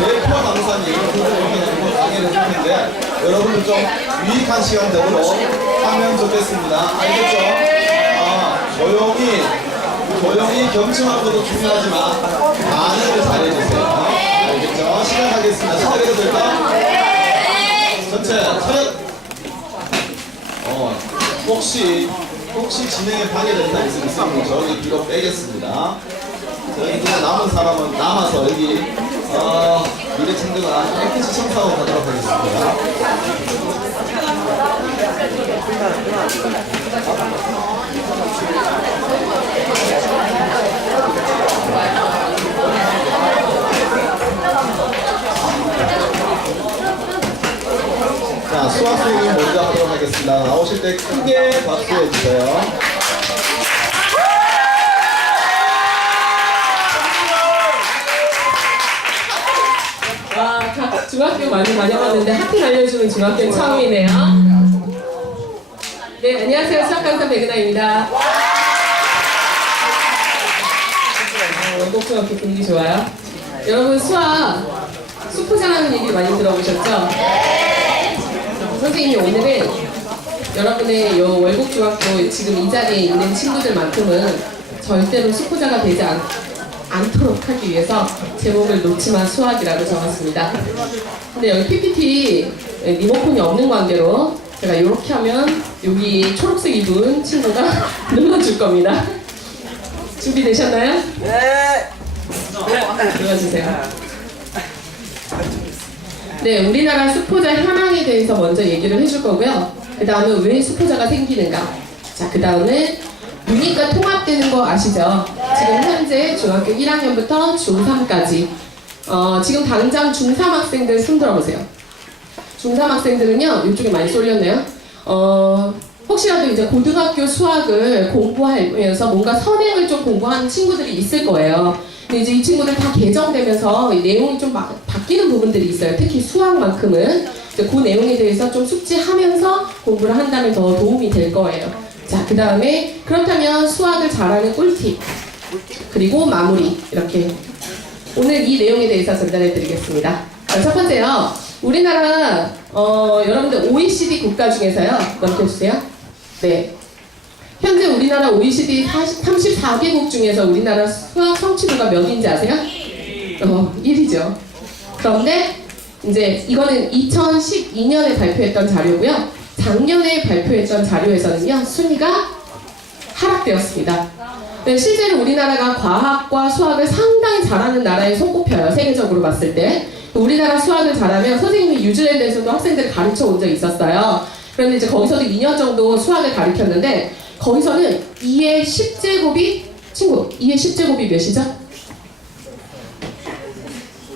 대표 강사님 그분을 강의를 해줄 텐데 여러분들 좀 유익한 시간대로 하면 좋겠습니다. 알겠죠? 조용히 경청하는 것도 중요하지만 반응을 잘해주세요. 알겠죠? 시작하겠습니다. 시작해도 될까? 전체 차렷. 혹시 진행에 방해되는 사람 있으면 저기 뒤로 빼겠습니다. 저희 남은 사람은 남아서 여기 미래 창조가 깨끗이 청소하고 가도록 하겠습니다. 자, 수학 선생님 먼저 하도록 하겠습니다. 나오실 때 크게 박수해 주세요. 각 중학교 많이 다녀봤는데 하필 알려주는 중학교는 처음이네요. 네, 안녕하세요. 수학강사 백은하입니다. 원곡중학교 분위기 좋아요. 여러분 수학 수포자라는 얘기 많이 들어보셨죠? 선생님이 오늘은 여러분의 이 월곡중학교 지금 이 자리에 있는 친구들만큼은 절대로 수포자가 되지 않도록 하기 위해서 제목을 놓지만 수학이라고 적었습니다. 근데 여기 PPT 리모컨이 없는 관계로 제가 이렇게 하면 여기 초록색 입은 친구가 눌러줄 겁니다. 준비되셨나요? 네! 눌러주세요. 네, 우리나라 수포자 현황에 대해서 먼저 얘기를 해줄 거고요. 그 다음에 왜 수포자가 생기는가. 자, 그 다음에 문이과 통합되는 거 아시죠? 지금 현재 중학교 1학년부터 중3까지 지금 당장 중3 학생들 손 들어보세요. 중3 학생들은요, 이쪽에 많이 쏠렸네요. 혹시라도 이제 고등학교 수학을 공부하면서 뭔가 선행을 좀 공부하는 친구들이 있을 거예요. 근데 이제 이 친구들 다 개정되면서 내용이 좀 바뀌는 부분들이 있어요. 특히 수학만큼은 이제 그 내용에 대해서 좀 숙지하면서 공부를 한다면 더 도움이 될 거예요. 자, 그 다음에 그렇다면 수학을 잘하는 꿀팁 그리고 마무리 이렇게 오늘 이 내용에 대해서 전달해 드리겠습니다. 첫 번째요. 우리나라 여러분들 OECD 국가 중에서요. 넘겨주세요. 네. 현재 우리나라 OECD 34개국 중에서 우리나라 수학 성취도가 몇인지 아세요? 1위죠. 그런데 이제 이거는 2012년에 발표했던 자료고요. 작년에 발표했던 자료에서는요, 순위가 하락되었습니다. 네, 실제로 우리나라가 과학과 수학을 상당히 잘하는 나라에 손꼽혀요. 세계적으로 봤을 때. 우리나라 수학을 잘하면 선생님이 뉴질랜드에서도 학생들을 가르쳐 온 적이 있었어요. 그런데 이제 거기서도 2년 정도 수학을 가르쳤는데, 거기서는 2의 10제곱이, 친구, 2의 10제곱이 몇이죠?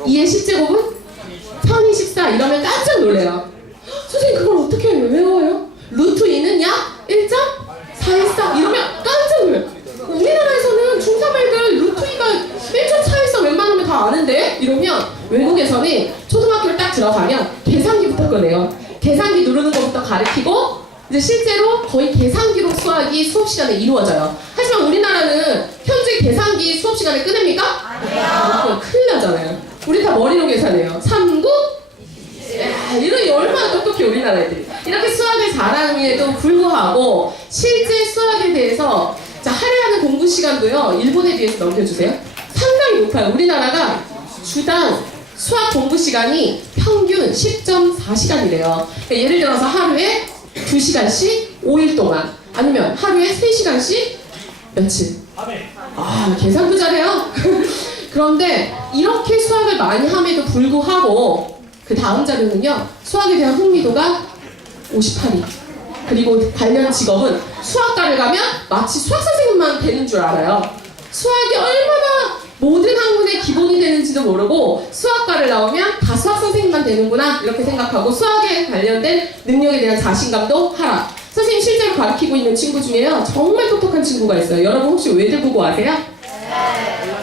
2의 10제곱은? 1024 이러면 깜짝 놀래요. 선생님 그걸 어떻게 외워요? 루트 2는 약 1.414 이러면 깜짝 놀래요. 우리나라에서는 중3 애들 루트 2가 1.414 웬만하면 다 아는데? 이러면 외국에서는 초등학교를 딱 들어가면 계산기부터 꺼내요. 계산기 누르는 것부터 가르치고 이제 실제로 거의 계산기로 수학이 수업 시간에 이루어져요. 하지만 우리나라는 현재 계산기 수업 시간에 꺼냅니까? 아니요. 큰일 나잖아요. 우리 다 머리로 계산해요. 3, 9? 이러니 얼마나 똑똑해 우리나라 애들이. 이렇게 수학을 잘하는데도 불구하고 실제 수학에 대해서 자, 할애하는 공부 시간도요. 일본에 비해서 넘겨주세요. 상당히 높아요. 우리나라가 주당 수학 공부 시간이 평균 10.4시간이래요. 그러니까 예를 들어서 하루에 2시간씩 5일 동안 아니면 하루에 3시간씩 며칠? 계산도 잘해요. 그런데 이렇게 수학을 많이 함에도 불구하고 그 다음 자료는요. 수학에 대한 흥미도가 58위. 그리고 관련 직업은 수학과를 가면 마치 수학 선생님만 되는 줄 알아요. 수학이 얼마나 모든 학문의 기본이 되는지도 모르고 수학과를 나오면 다 수학 선생님만 되는구나 이렇게 생각하고 수학에 관련된 능력에 대한 자신감도 하락. 선생님 실제로 가르치고 있는 친구 중에요. 정말 똑똑한 친구가 있어요. 여러분 혹시 외대부고 아세요?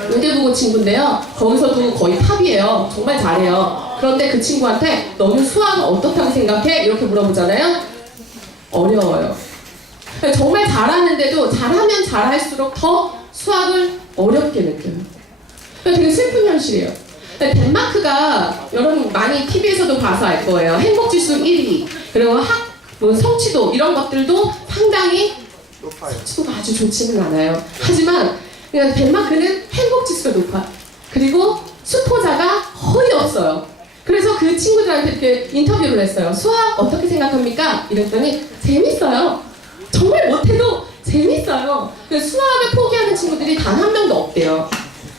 외대부고 친구인데요. 거기서도 거의 탑이에요. 정말 잘해요. 그런데 그 친구한테 너는 수학은 어떻다고 생각해? 이렇게 물어보잖아요. 어려워요. 정말 잘하는데도 잘하면 잘할수록 더 수학을 어렵게 느껴요. 되게 슬픈 현실이에요. 덴마크가 여러분 많이 TV에서도 봐서 알 거예요. 행복지수 1위, 그리고 뭐 성취도 이런 것들도 상당히 성취도가 아주 좋지는 않아요. 하지만 그냥 덴마크는 행복지수가 높아. 그리고 수포자가 거의 없어요. 그래서 그 친구들한테 이렇게 인터뷰를 했어요. 수학 어떻게 생각합니까? 이랬더니 재밌어요. 정말 못해도 재밌어요. 수학을 포기하는 친구들이 단 한 명도 없대요.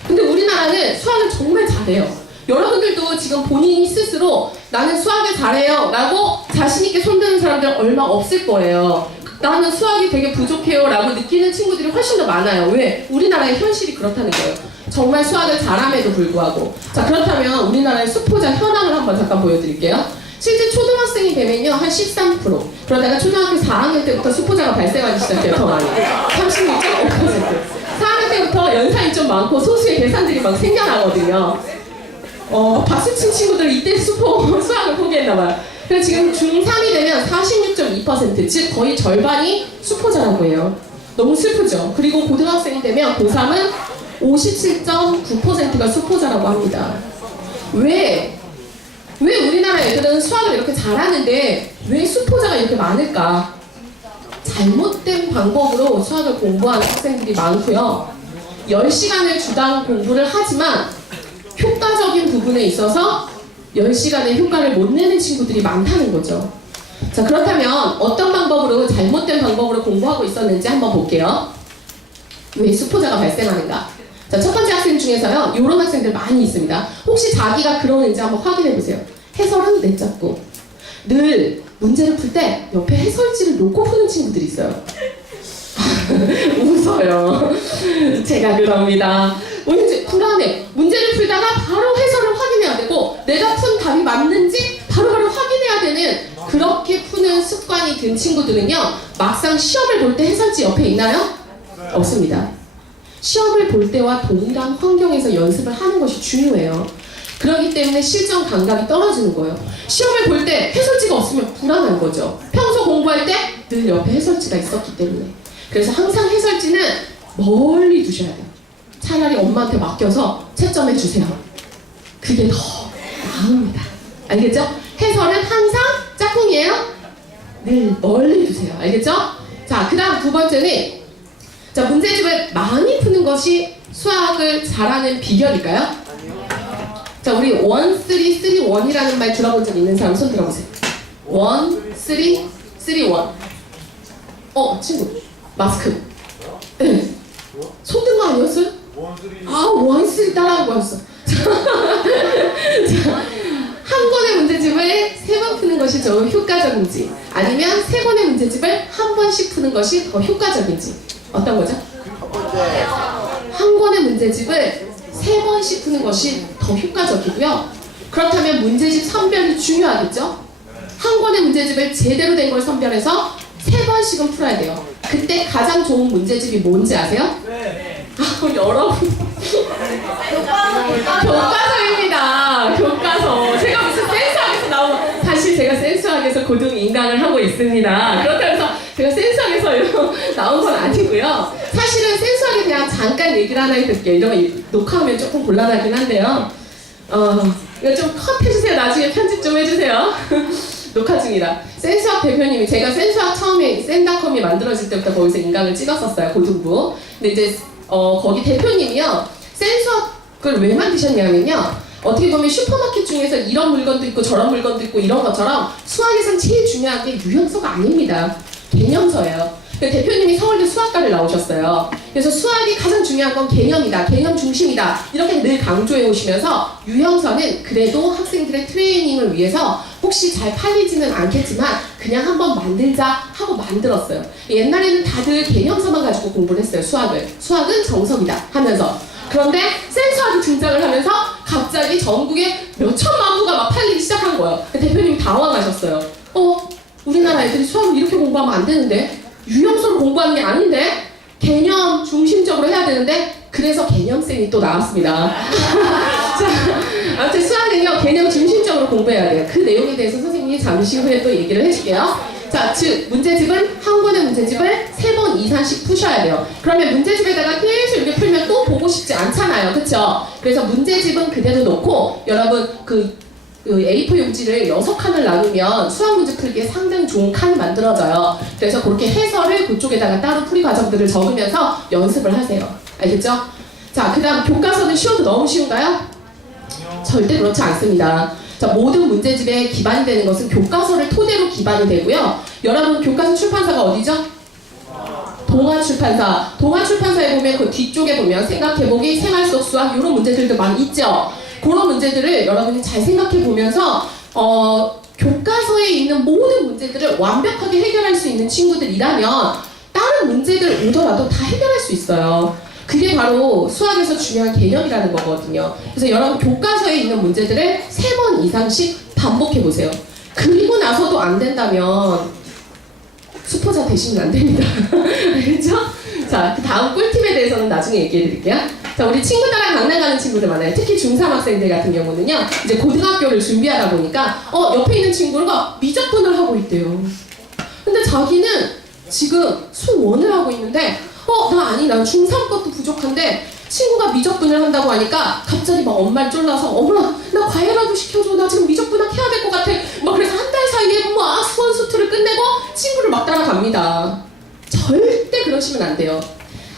근데 우리나라는 수학을 정말 잘해요. 여러분들도 지금 본인이 스스로 나는 수학을 잘해요 라고 자신있게 손드는 사람들 얼마 없을 거예요. 나는 수학이 되게 부족해요 라고 느끼는 친구들이 훨씬 더 많아요. 왜? 우리나라의 현실이 그렇다는 거예요. 정말 수학을 잘함에도 불구하고. 자, 그렇다면 우리나라의 수포자 현황을 한번 잠깐 보여드릴게요. 실제 초등학생이 되면요 한 13%, 그러다가 초등학교 4학년 때부터 수포자가 발생하기 시작해요. 더 많이 36.5%. 4학년 때부터 연산이 좀 많고 소수의 계산들이 막 생겨나거든요. 박수친 친구들 이때 수학을 포기했나봐요. 그래서 지금 중3이 되면 46.2%, 즉 거의 절반이 수포자라고 해요. 너무 슬프죠. 그리고 고등학생이 되면 고3은 57.9%가 수포자라고 합니다. 왜 우리나라 애들은 수학을 이렇게 잘하는데 왜 수포자가 이렇게 많을까? 잘못된 방법으로 수학을 공부하는 학생들이 많고요. 10시간을 주당 공부를 하지만 효과적인 부분에 있어서 10시간의 효과를 못 내는 친구들이 많다는 거죠. 자, 그렇다면 어떤 방법으로 잘못된 방법으로 공부하고 있었는지 한번 볼게요. 왜 수포자가 발생하는가? 자, 첫 번째 학생 중에서요, 이런 학생들 많이 있습니다. 혹시 자기가 그러는지 한번 확인해 보세요. 해설은 내잡고 늘 문제를 풀 때 옆에 해설지를 놓고 푸는 친구들이 있어요. 웃어요. 제가 그럽니다. 문제 불안해. 문제를 풀다가 바로 해설을 확인해야 되고 내가 푼 답이 맞는지 바로바로 확인해야 되는, 그렇게 푸는 습관이 든 친구들은요 막상 시험을 볼 때 해설지 옆에 있나요? 없습니다. 시험을 볼 때와 동일한 환경에서 연습을 하는 것이 중요해요. 그렇기 때문에 실전 감각이 떨어지는 거예요. 시험을 볼 때 해설지가 없으면 불안한 거죠. 평소 공부할 때 늘 옆에 해설지가 있었기 때문에. 그래서 항상 해설지는 멀리 두셔야 돼요. 차라리 엄마한테 맡겨서 채점해 주세요. 그게 더 나습니다. 알겠죠? 해설은 항상 짝꿍이에요. 늘 멀리 두세요. 알겠죠? 자, 그 다음 두 번째는, 자, 문제집을 많이 푸는 것이 수학을 잘하는 비결일까요? 자, 우리 1, 3, 3, 1이라는 말 들어본 적 있는 사람 손 들어보세요. 1, 3, 3, 1. 친구. 마스크. 네. 손 든 거 아니었어요? 1, 3 따라한 거였어. 자, 한 권의 문제집을 3번 푸는 것이 더 효과적인지, 아니면 3권의 문제집을 한 번씩 푸는 것이 더 효과적인지. 어떤 거죠? 한 권의 문제집을 3번씩 푸는 것이 더 효과적이고요. 그렇다면 문제집 선별이 중요하겠죠? 한 권의 문제집을 제대로 된 걸 선별해서 3번씩은 풀어야 돼요. 그때 가장 좋은 문제집이 뭔지 아세요? 네. 여러분. 교과서입니다. 교과서. 제가 무슨 센스학에서 나온, 사실 제가 센스학에서 고등 인강을 하고 있습니다. 그렇다고 해서 제가 센스학에서 나온 건 아니고요. 사실은 센스학에 대한 잠깐 얘기를 하나 해드릴게요. 이런 거 녹화하면 조금 곤란하긴 한데요. 이거 좀 컷 해주세요. 나중에 편집 좀 해주세요. 녹화 중이라. 센수학 대표님이, 제가 센수학 처음에 센닷컴이 만들어질 때부터 거기서 인강을 찍었었어요. 고등부. 근데 이제 거기 대표님이요, 센수학을 왜 만드셨냐면요, 어떻게 보면 슈퍼마켓 중에서 이런 물건도 있고 저런 물건도 있고 이런 것처럼 수학에선 제일 중요한 게 유형서가 아닙니다. 개념서예요. 대표님이 서울대 수학과를 나오셨어요. 그래서 수학이 가장 중요한 건 개념이다, 개념 중심이다, 이렇게 늘 강조해 오시면서 유형서는 그래도 학생들의 트레이닝을 위해서 혹시 잘 팔리지는 않겠지만 그냥 한번 만들자 하고 만들었어요. 옛날에는 다들 개념서만 가지고 공부를 했어요. 수학은 정석이다 하면서. 그런데 센수학이 등장을 하면서 갑자기 전국에 몇천만 부가 막 팔리기 시작한 거예요. 대표님이 당황하셨어요. 우리나라 애들이 수학을 이렇게 공부하면 안 되는데, 유형서를 공부하는 게 아닌데, 개념 중심적으로 해야 되는데, 그래서 개념쌤이 또 나왔습니다. 자, 아무튼 수학은요, 개념 중심적으로 공부해야 돼요. 그 내용에 대해서 선생님이 잠시 후에 또 얘기를 해줄게요. 자, 즉 문제집은 한 권 번의 문제집을 3번 이상씩 푸셔야 돼요. 그러면 문제집에다가 계속 이렇게 풀면 또 보고 싶지 않잖아요. 그쵸? 그래서 문제집은 그대로 놓고 여러분 그 A4 용지를 6칸을 나누면 수학 문제 풀기에 상당히 좋은 칸이 만들어져요. 그래서 그렇게 해설을 그쪽에다가 따로 풀이 과정들을 적으면서 연습을 하세요. 알겠죠? 자, 그 다음 교과서는 쉬워도 너무 쉬운가요? 절대 그렇지 않습니다. 자, 모든 문제집에 기반이 되는 것은 교과서를 토대로 기반이 되고요. 여러분 교과서 출판사가 어디죠? 동아출판사. 동아출판사에 보면 그 뒤쪽에 보면 생각해보기, 생활 속 수학 이런 문제들도 많이 있죠. 그런 문제들을 여러분이 잘 생각해 보면서 교과서에 있는 모든 문제들을 완벽하게 해결할 수 있는 친구들이라면 다른 문제들 오더라도 다 해결할 수 있어요. 그게 바로 수학에서 중요한 개념이라는 거거든요. 그래서 여러분 교과서에 있는 문제들을 3번 이상씩 반복해 보세요. 그리고 나서도 안 된다면 수포자 되시면 안 됩니다. 알겠죠? 자, 그 다음 꿀팁에 대해서는 나중에 얘기해 드릴게요. 자, 우리 친구들랑 강남 가는 친구들 많아요. 특히 중3 학생들 같은 경우는요, 이제 고등학교를 준비하다 보니까, 옆에 있는 친구가 미적분을 하고 있대요. 근데 자기는 지금 수1을 하고 있는데, 난 중3 것도 부족한데, 친구가 미적분을 한다고 하니까 갑자기 막 엄마를 쫄라서 어머나 나 과외라도 시켜줘 나 지금 미적분학 해야 될 것 같아 막 그래서 한 달 사이에 막 수원 수투를 끝내고 친구를 막 따라갑니다. 절대 그러시면 안 돼요.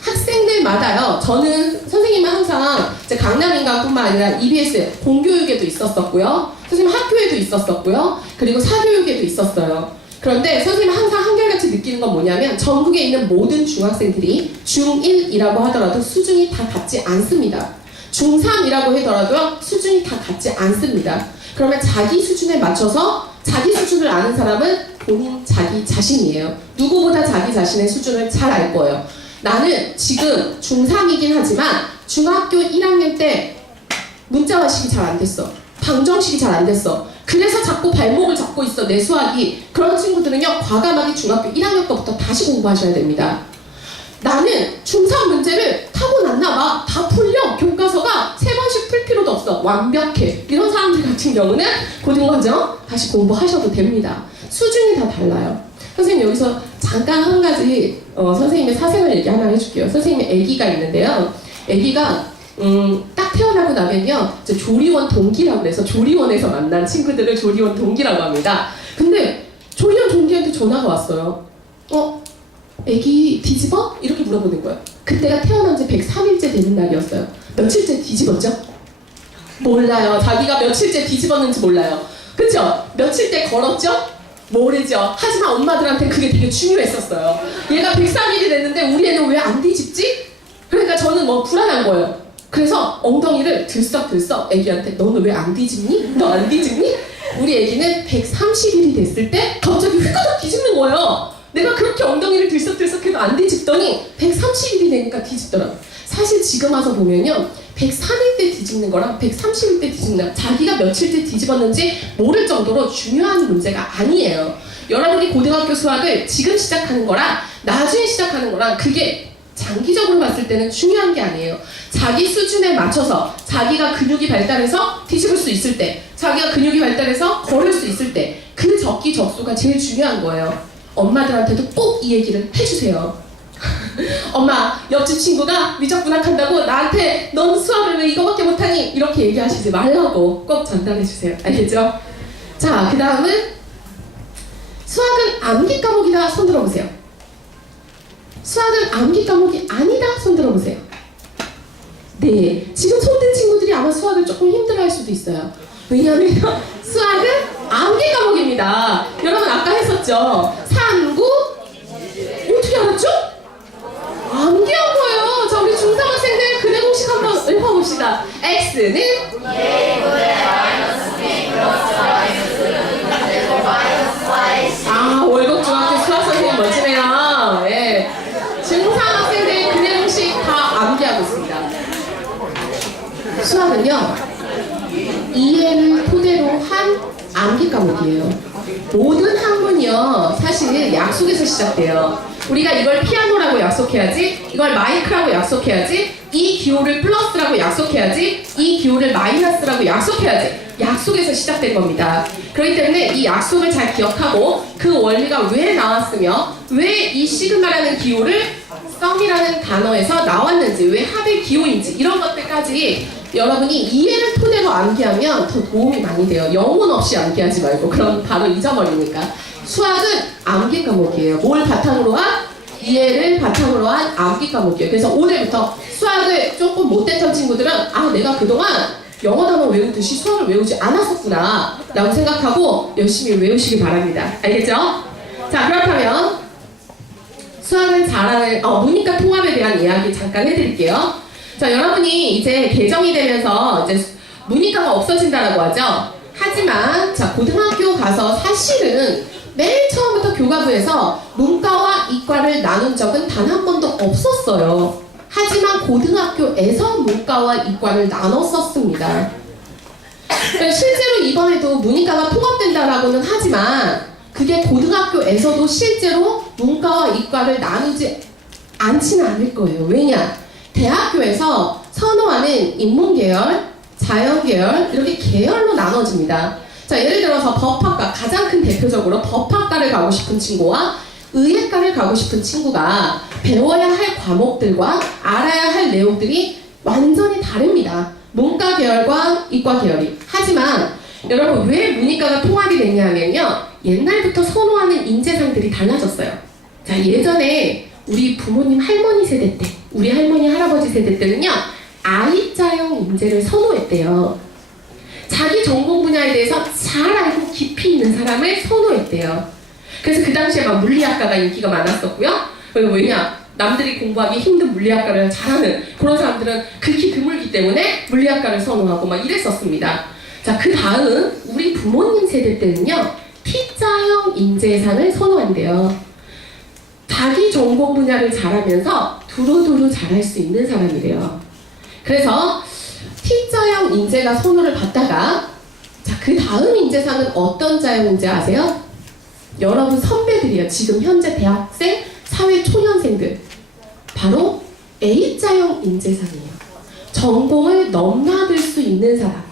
학생들마다요. 저는 선생님은 항상 이제 강남인강뿐만 아니라 EBS 공교육에도 있었었고요. 선생님 학교에도 있었었고요. 그리고 사교육에도 있었어요. 그런데 선생님은 항상 한결같이 느끼는 건 뭐냐면 전국에 있는 모든 중학생들이 중1이라고 하더라도 수준이 다 같지 않습니다. 중3이라고 하더라도 수준이 다 같지 않습니다. 그러면 자기 수준에 맞춰서 자기 수준을 아는 사람은 본인 자기 자신이에요. 누구보다 자기 자신의 수준을 잘 알 거예요. 나는 지금 중3이긴 하지만 중학교 1학년 때 문자화식이 잘 안 됐어. 방정식이 잘 안 됐어. 그래서 자꾸 발목을 잡고 있어 내 수학이. 그런 친구들은요 과감하게 중학교 1학년 거부터 다시 공부하셔야 됩니다. 나는 중3 문제를 타고났나 봐. 다 풀려. 교과서가 3번씩 풀 필요도 없어. 완벽해. 이런 사람들 같은 경우는 고등과정 다시 공부하셔도 됩니다. 수준이 다 달라요. 선생님 여기서 잠깐 한 가지 선생님의 사생활 얘기 하나 해줄게요. 선생님의 아기가 있는데요. 아기가 딱 태어나고 나면요 이제 조리원 동기라고 해서 조리원에서 만난 친구들을 조리원 동기라고 합니다. 근데 조리원 동기한테 전화가 왔어요. 애기 뒤집어? 이렇게 물어보는 거예요. 그때가 태어난 지 103일째 되는 날이었어요. 며칠째 뒤집었죠? 몰라요. 자기가 며칠째 뒤집었는지 몰라요. 그쵸? 며칠째 걸었죠? 모르죠. 하지만 엄마들한테 그게 되게 중요했었어요. 얘가 103일이 됐는데 우리 애는 왜 안 뒤집지? 그러니까 저는 불안한 거예요. 그래서 엉덩이를 들썩들썩 애기한테 너는 왜 안 뒤집니? 너 안 뒤집니? 우리 애기는 130일이 됐을 때 갑자기 휘가닥 뒤집는 거예요. 내가 그렇게 엉덩이를 들썩들썩해도 안 뒤집더니 130일이 되니까 뒤집더라고요. 사실 지금 와서 보면요 103일 때 뒤집는 거랑 130일 때 뒤집는 거랑 자기가 며칠째 뒤집었는지 모를 정도로 중요한 문제가 아니에요. 여러분이 고등학교 수학을 지금 시작하는 거랑 나중에 시작하는 거랑 그게 장기적으로 봤을 때는 중요한 게 아니에요. 자기 수준에 맞춰서 자기가 근육이 발달해서 뒤집을 수 있을 때, 자기가 근육이 발달해서 걸을 수 있을 때 그 적기적소가 제일 중요한 거예요. 엄마들한테도 꼭 이 얘기를 해주세요. 엄마, 옆집 친구가 미적분학 한다고 나한테 넌 수학을 왜 이거밖에 못하니? 이렇게 얘기하시지 말라고 꼭 전달해주세요. 알겠죠? 자, 그 다음은 수학은 암기 과목이다. 손 들어보세요. 수학은 암기 과목이 아니다. 손 들어보세요. 네, 지금 손든 친구들이 아마 수학을 조금 힘들어할 수도 있어요. 왜냐하면 수학은 암기 과목입니다. 여러분 아까 했었죠? 3, 9 어떻게 알았죠? 암기한 거예요. 자, 우리 중3 학생들 근해 공식 한번 읊어봅시다. X는 월곡 중학교 수학 선생님 멋지네요. 예. 중3 학생들 근해 공식 다 암기하고 있습니다. 수학은요 이해를 토대로 한 암기 과목이에요. 모든 학문이요 사실 약속에서 시작돼요. 우리가 이걸 피아노라고 약속해야지, 이걸 마이크라고 약속해야지, 이 기호를 플러스라고 약속해야지, 이 기호를 마이너스라고 약속해야지. 약속에서 시작된 겁니다. 그렇기 때문에 이 약속을 잘 기억하고 그 원리가 왜 나왔으며 왜 이 시그마라는 기호를 썸이라는 단어에서 나왔는지, 왜 합의 기호인지 이런 것들까지 여러분이 이해를 토대로 암기하면 더 도움이 많이 돼요. 영혼 없이 암기하지 말고, 그럼 바로 잊어버리니까. 수학은 암기 과목이에요. 뭘 바탕으로 한? 이해를 바탕으로 한 암기 과목이에요. 그래서 오늘부터 수학을 조금 못했던 친구들은 아, 내가 그동안 영어 단어 외우듯이 수학을 외우지 않았었구나 라고 생각하고 열심히 외우시기 바랍니다. 알겠죠? 자, 그렇다면 수학을 잘하는 문이과 통합에 대한 이야기 잠깐 해드릴게요. 자, 여러분이 이제 개정이 되면서 이제 문이과가 없어진다라고 하죠. 하지만 자, 고등학교 가서 사실은 맨 처음부터 교과부에서 문과와 이과를 나눈 적은 단 한 번도 없었어요. 하지만 고등학교에서 문과와 이과를 나눴었습니다. 실제로 이번에도 문이과가 통합된다라고는 하지만 그게 고등학교에서도 실제로 문과와 이과를 나누지 않지는 않을 거예요. 왜냐? 대학교에서 선호하는 인문계열, 자연계열 이렇게 계열로 나눠집니다. 자, 예를 들어서 법학과, 가장 큰 대표적으로 법학과를 가고 싶은 친구와 의예과를 가고 싶은 친구가 배워야 할 과목들과 알아야 할 내용들이 완전히 다릅니다. 문과 계열과 이과 계열이. 하지만 여러분, 왜 문이과가 통합이 됐냐면요, 옛날부터 선호하는 인재상들이 달라졌어요. 자, 예전에 우리 부모님 할머니 세대 때, 우리 할머니 할아버지 세대 때는요, I자형 인재를 선호했대요. 자기 전공 분야에 대해서 잘 알고 깊이 있는 사람을 선호했대요. 그래서 그 당시에 막 물리학과가 인기가 많았었고요. 왜냐? 남들이 공부하기 힘든 물리학과를 잘하는 그런 사람들은 극히 드물기 때문에 물리학과를 선호하고 막 이랬었습니다. 자, 그 다음 우리 부모님 세대 때는요, T자형 인재상을 선호한대요. 자기 전공 분야를 잘하면서 두루두루 잘할 수 있는 사람이래요. 그래서 T자형 인재가 선호를 받다가, 자, 그 다음 인재상은 어떤 자형 인재 아세요? 여러분 선배들이에요. 지금 현재 대학생, 사회 초년생들. 바로 A자형 인재상이에요. 전공을 넘나들 수 있는 사람.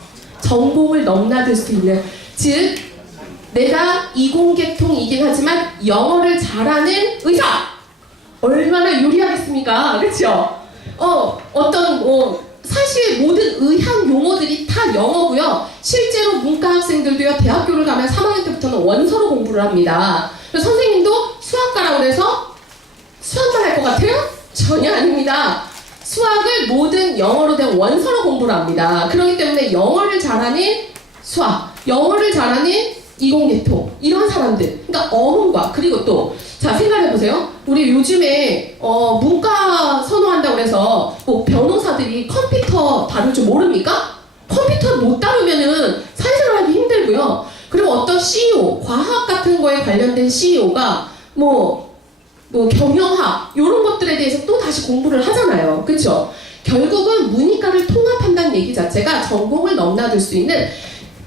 전공을 넘나들 수 있는, 즉 내가 이공계통이긴 하지만 영어를 잘하는 의사! 얼마나 유리하겠습니까? 그렇죠? 사실 모든 의학 용어들이 다 영어고요. 실제로 문과 학생들도요, 대학교를 가면 3학년 때부터는 원서로 공부를 합니다. 그래서 선생님도 수학과라고 해서 수학만 할 것 같아요? 전혀 아닙니다. 수학을 모든 영어로 된 원서로 공부를 합니다. 그렇기 때문에 영어를 잘하는 수학, 영어를 잘하는 이공계통, 이런 사람들, 그러니까 어문과, 그리고 또 자, 생각해보세요. 우리 요즘에 문과 선호한다고 해서 뭐 변호사들이 컴퓨터 다룰 줄 모릅니까? 컴퓨터 못 다루면은 사회생활하기 힘들고요. 그리고 어떤 CEO, 과학 같은 거에 관련된 CEO가 뭐 경영학 이런 것들에 대해서 또 다시 공부를 하잖아요. 그렇죠? 결국은 문이과를 통합한다는 얘기 자체가 전공을 넘나들 수 있는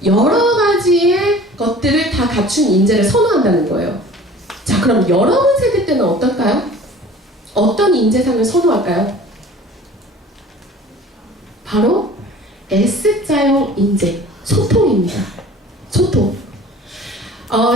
여러 가지의 것들을 다 갖춘 인재를 선호한다는 거예요. 자, 그럼 여러분 세대 때는 어떨까요? 어떤 인재상을 선호할까요? 바로 S자형 인재, 소통입니다. 소통.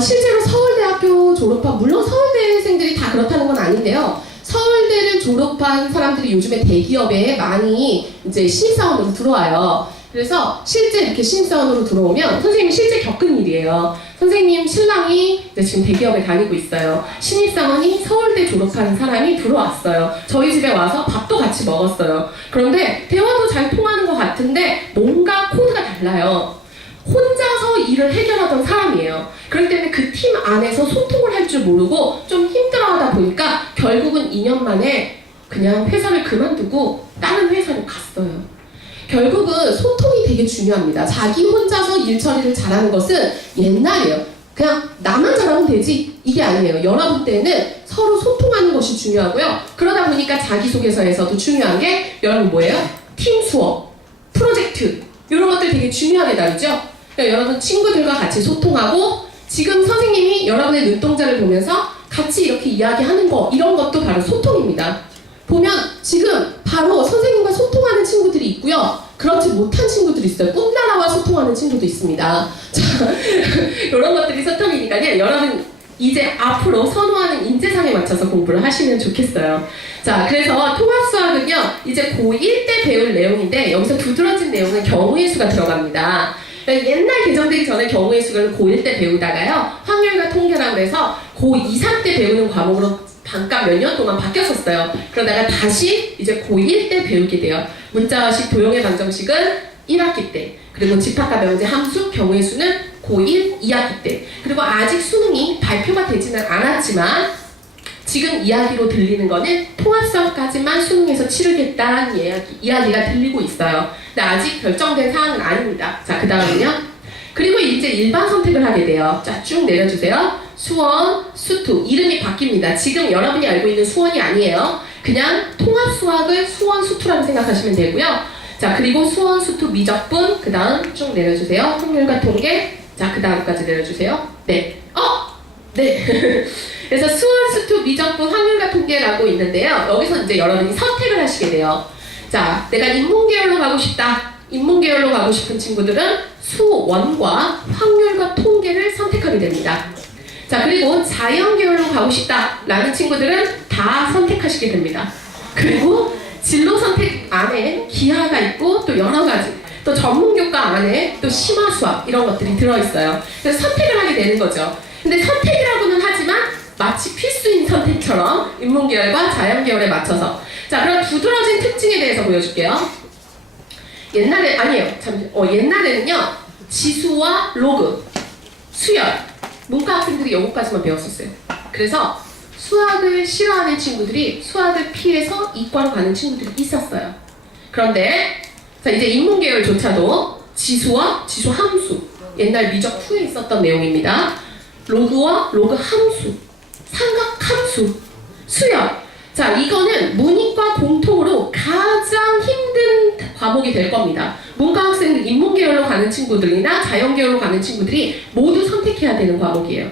실제로 서울대학교 졸업한, 물론 서울대생들이 다 그렇다는 건 아닌데요. 서울대를 졸업한 사람들이 요즘에 대기업에 많이 이제 신입사원으로 들어와요. 그래서 실제 이렇게 신입사원으로 들어오면 선생님이 실제 겪은 일이에요. 선생님 신랑이 이제 지금 대기업에 다니고 있어요. 신입사원이 서울대 졸업한 사람이 들어왔어요. 저희 집에 와서 밥도 같이 먹었어요. 그런데 대화도 잘 통하는 것 같은데 뭔가 코드가 달라요. 혼자서 일을 해결하던 사람이에요. 그렇기 때문에 그 팀 안에서 소통을 할 줄 모르고 좀 힘들어하다 보니까 결국은 2년 만에 그냥 회사를 그만두고 다른 회사로 갔어요. 결국은 소통이 되게 중요합니다. 자기 혼자서 일 처리를 잘하는 것은 옛날이에요. 그냥 나만 잘하면 되지, 이게 아니에요. 여러분 때는 서로 소통하는 것이 중요하고요. 그러다 보니까 자기소개서에서도 중요한 게 여러분 뭐예요? 팀 수업, 프로젝트 이런 것들 되게 중요하게 다루죠. 그러니까 여러분 친구들과 같이 소통하고, 지금 선생님이 여러분의 눈동자를 보면서 같이 이렇게 이야기하는 거, 이런 것도 바로 소통입니다. 보면 지금 바로 선생님과 소통하는 친구들이 있고요. 그렇지 못한 친구들이 있어요. 꿈나라와 소통하는 친구도 있습니다. 자, 이런 것들이 소통이니까요. 여러분 이제 앞으로 선호하는 인재상에 맞춰서 공부를 하시면 좋겠어요. 자, 그래서 통합수학은요, 이제 고1 때 배울 내용인데, 여기서 두드러진 내용은 경우의 수가 들어갑니다. 그러니까 옛날 개정되기 전에 경우의 수를 고1 때 배우다가요, 확률과 통계라고 해서 고2, 3 때 배우는 과목으로 잠깐 몇 년 동안 바뀌었었어요. 그러다가 다시 이제 고1 때 배우게 돼요. 문자식, 도형의 방정식은 1학기 때, 그리고 집합과 명제, 함수, 경우의 수는 고1, 2학기 때. 그리고 아직 수능이 발표가 되지는 않았지만 지금 이야기로 들리는 거는 통합수학까지만 수능에서 치르겠다는 이야기가 들리고 있어요. 근데 아직 결정된 사항은 아닙니다. 자, 그 다음은요. 그리고 이제 일반 선택을 하게 돼요. 자, 쭉 내려주세요. 수원, 수투. 이름이 바뀝니다. 지금 여러분이 알고 있는 수원이 아니에요. 그냥 통합수학을 수원, 수투라고 생각하시면 되고요. 자, 그리고 수원, 수투, 미적분. 그 다음 쭉 내려주세요. 확률과 통계. 자, 그 다음까지 내려주세요. 네. 네. 그래서 수원, 수투, 미적분, 확률과 통계라고 있는데요. 여기서 이제 여러분이 선택을 하시게 돼요. 자, 내가 인문계열로 가고 싶다. 인문계열로 가고 싶은 친구들은 수원과 확률과 통계를 선택하게 됩니다. 자, 그리고 자연계열로 가고 싶다 라는 친구들은 다 선택하시게 됩니다. 그리고 진로 선택 안에 기하가 있고 또 여러 가지, 또 전문교과 안에 또 심화수학 이런 것들이 들어있어요. 그래서 선택을 하게 되는 거죠. 근데 선택이라고는 하지만 마치 필수인 선택처럼 인문계열과 자연계열에 맞춰서. 자, 그럼 두드러진 특징에 대해서 보여줄게요. 옛날에는요, 지수와 로그, 수열, 문과 학생들이 요거까지만 배웠었어요. 그래서 수학을 싫어하는 친구들이 수학을 피해서 이과로 가는 친구들이 있었어요. 그런데 자, 이제 인문계열조차도 지수와 지수 함수, 옛날 미적 2에 있었던 내용입니다. 로그와 로그 함수, 삼각함수, 수열. 자, 이거는 문이과 공통으로 가장 힘든 과목이 될 겁니다. 문과 학생들, 인문계열로 가는 친구들이나 자연계열로 가는 친구들이 모두 선택해야 되는 과목이에요.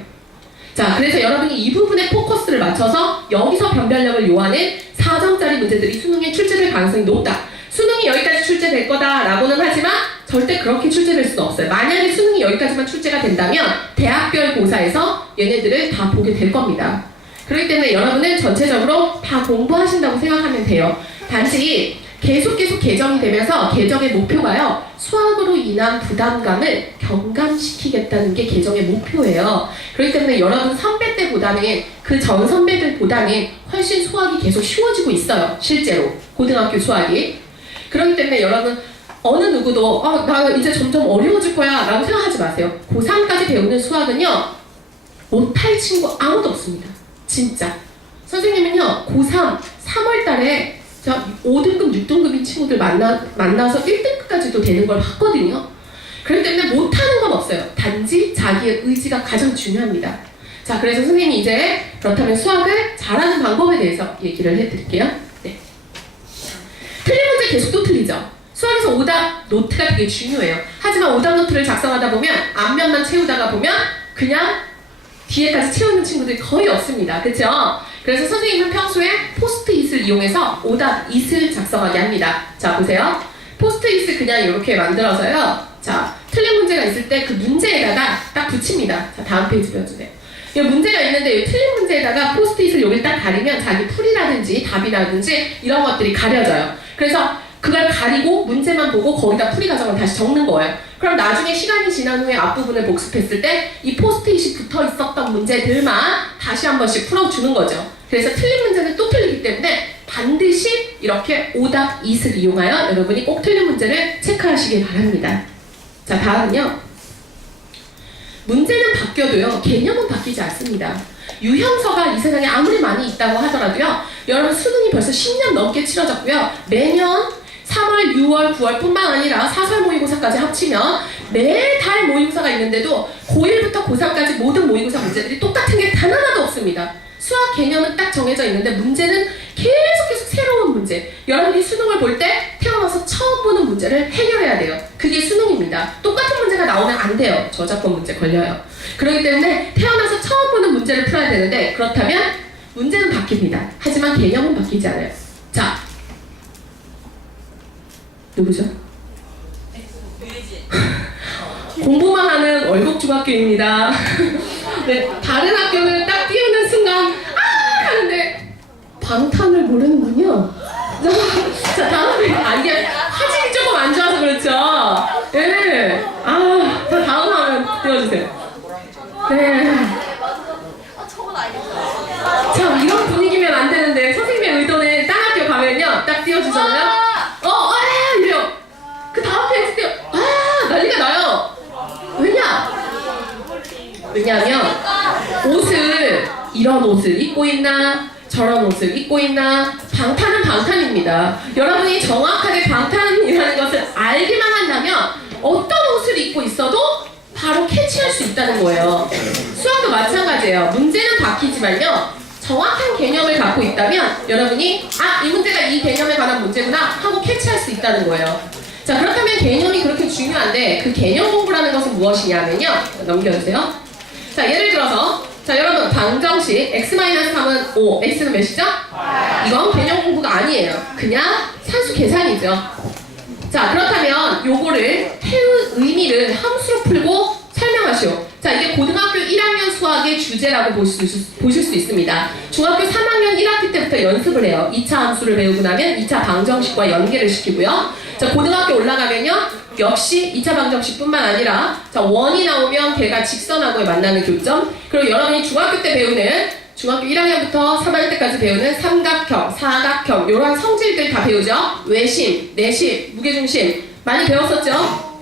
자, 그래서 여러분이 이 부분에 포커스를 맞춰서 여기서 변별력을 요하는 4점짜리 문제들이 수능에 출제될 가능성이 높다. 수능이 여기까지 출제될 거다라고는 하지만 절대 그렇게 출제될 수는 없어요. 만약에 수능이 여기까지만 출제가 된다면 대학별 고사에서 얘네들을 다 보게 될 겁니다. 그렇기 때문에 여러분은 전체적으로 다 공부하신다고 생각하면 돼요. 단지 계속 개정이 되면서 개정의 목표가요, 수학으로 인한 부담감을 경감시키겠다는 게 개정의 목표예요. 그렇기 때문에 여러분 선배 때보다는 그 전 선배들보다는 훨씬 수학이 계속 쉬워지고 있어요. 실제로 고등학교 수학이. 그렇기 때문에 여러분 어느 누구도 나 이제 점점 어려워질 거야 라고 생각하지 마세요. 고3까지 배우는 수학은요, 못할 친구 아무도 없습니다. 진짜. 선생님은요, 고3 3월달에 5등급, 6등급인 친구들 만나서 1등급까지도 되는 걸 봤거든요. 그렇기 때문에 못하는 건 없어요. 단지 자기의 의지가 가장 중요합니다. 자, 그래서 선생님이 이제 그렇다면 수학을 잘하는 방법에 대해서 얘기를 해드릴게요. 네. 틀린 문제 계속 또 틀리죠. 수학에서 오답 노트가 되게 중요해요. 하지만 오답 노트를 작성하다 보면 앞면만 채우다가 보면 그냥 뒤에까지 채우는 친구들이 거의 없습니다. 그렇죠? 그래서 선생님은 평소에 포스트잇을 이용해서 오답잇을 작성하게 합니다. 자, 보세요. 포스트잇을 그냥 이렇게 만들어서요. 자, 틀린 문제가 있을 때 그 문제에다가 딱 붙입니다. 자, 다음 페이지 보여주세요. 이 문제가 있는데 이 틀린 문제에다가 포스트잇을 여기 딱 가리면 자기 풀이라든지 답이라든지 이런 것들이 가려져요. 그래서 그걸 가리고 문제만 보고 거기다 풀이 과정을 다시 적는 거예요. 그럼 나중에 시간이 지난 후에 앞부분을 복습했을 때 이 포스트잇이 붙어 있었던 문제들만 다시 한 번씩 풀어주는 거죠. 그래서 틀린 문제는 또 틀리기 때문에 반드시 이렇게 오답잇을 이용하여 여러분이 꼭 틀린 문제를 체크하시길 바랍니다. 자, 다음은요. 문제는 바뀌어도요, 개념은 바뀌지 않습니다. 유형서가 이 세상에 아무리 많이 있다고 하더라도요, 여러분 수능이 벌써 10년 넘게 치러졌고요. 매년 3월, 6월, 9월 뿐만 아니라 사설 모의고사까지 합치면 매달 모의고사가 있는데도 고1부터 고3까지 모든 모의고사 문제들이 똑같은 게 단 하나도 없습니다. 수학 개념은 딱 정해져 있는데 문제는 계속 새로운 문제. 여러분이 수능을 볼 때 태어나서 처음 보는 문제를 해결해야 돼요. 그게 수능입니다. 똑같은 문제가 나오면 안 돼요. 저작권 문제 걸려요. 그렇기 때문에 태어나서 처음 보는 문제를 풀어야 되는데, 그렇다면 문제는 바뀝니다. 하지만 개념은 바뀌지 않아요. 자, 누구죠? 공부만 하는 월곡중학교입니다. 네, 다른 학교는 딱 띄우는 순간 아! 하는데 방탄을 모르는군요. 자, 다음에 이게 화질이 조금 안 좋아서 그렇죠. 네, 자, 다음 화면 띄워주세요. 네. 참 이런 분위기면 안 되는데 선생님의 의도는 딴 학교 가면요 딱 띄워주잖아요. 이래요. 그 다음 페이지 띄워 난리가 나요. 왜냐하면 옷을 이런 옷을 입고 있나 저런 옷을 입고 있나 방탄은 방탄입니다. 여러분이 정확하게 방탄이라는 것을 알기만 한다면 어떤 옷을 입고 있어도 바로 캐치할 수 있다는 거예요. 수학도 마찬가지예요. 문제는 바뀌지만요. 정확한 개념을 갖고 있다면 여러분이 이 문제가 이 개념에 관한 문제구나 하고 캐치할 수 있다는 거예요. 자, 그렇다면 개념이 그렇게 중요한데 그 개념 공부라는 것은 무엇이냐면요. 넘겨주세요. 자, 예를 들어서 자, 여러분 방정식 x-3은 5, x는 몇이죠? 이건 개념 공부가 아니에요. 그냥 산수 계산이죠. 자, 그렇다면 요거를 태운 의미를 함수로 풀고 설명하시오. 자, 이게 고등학교 1학년 수학의 주제라고 보실 수 있습니다. 중학교 3학년 1학기 때부터 연습을 해요. 2차 함수를 배우고 나면 2차 방정식과 연계를 시키고요. 자, 고등학교 올라가면요. 역시 2차 방정식뿐만 아니라 자, 원이 나오면 걔가 직선하고 만나는 교점, 그리고 여러분이 중학교 때 배우는 중학교 1학년부터 3학년 때까지 배우는 삼각형, 사각형 이런 성질들 다 배우죠. 외심, 내심, 무게중심 많이 배웠었죠.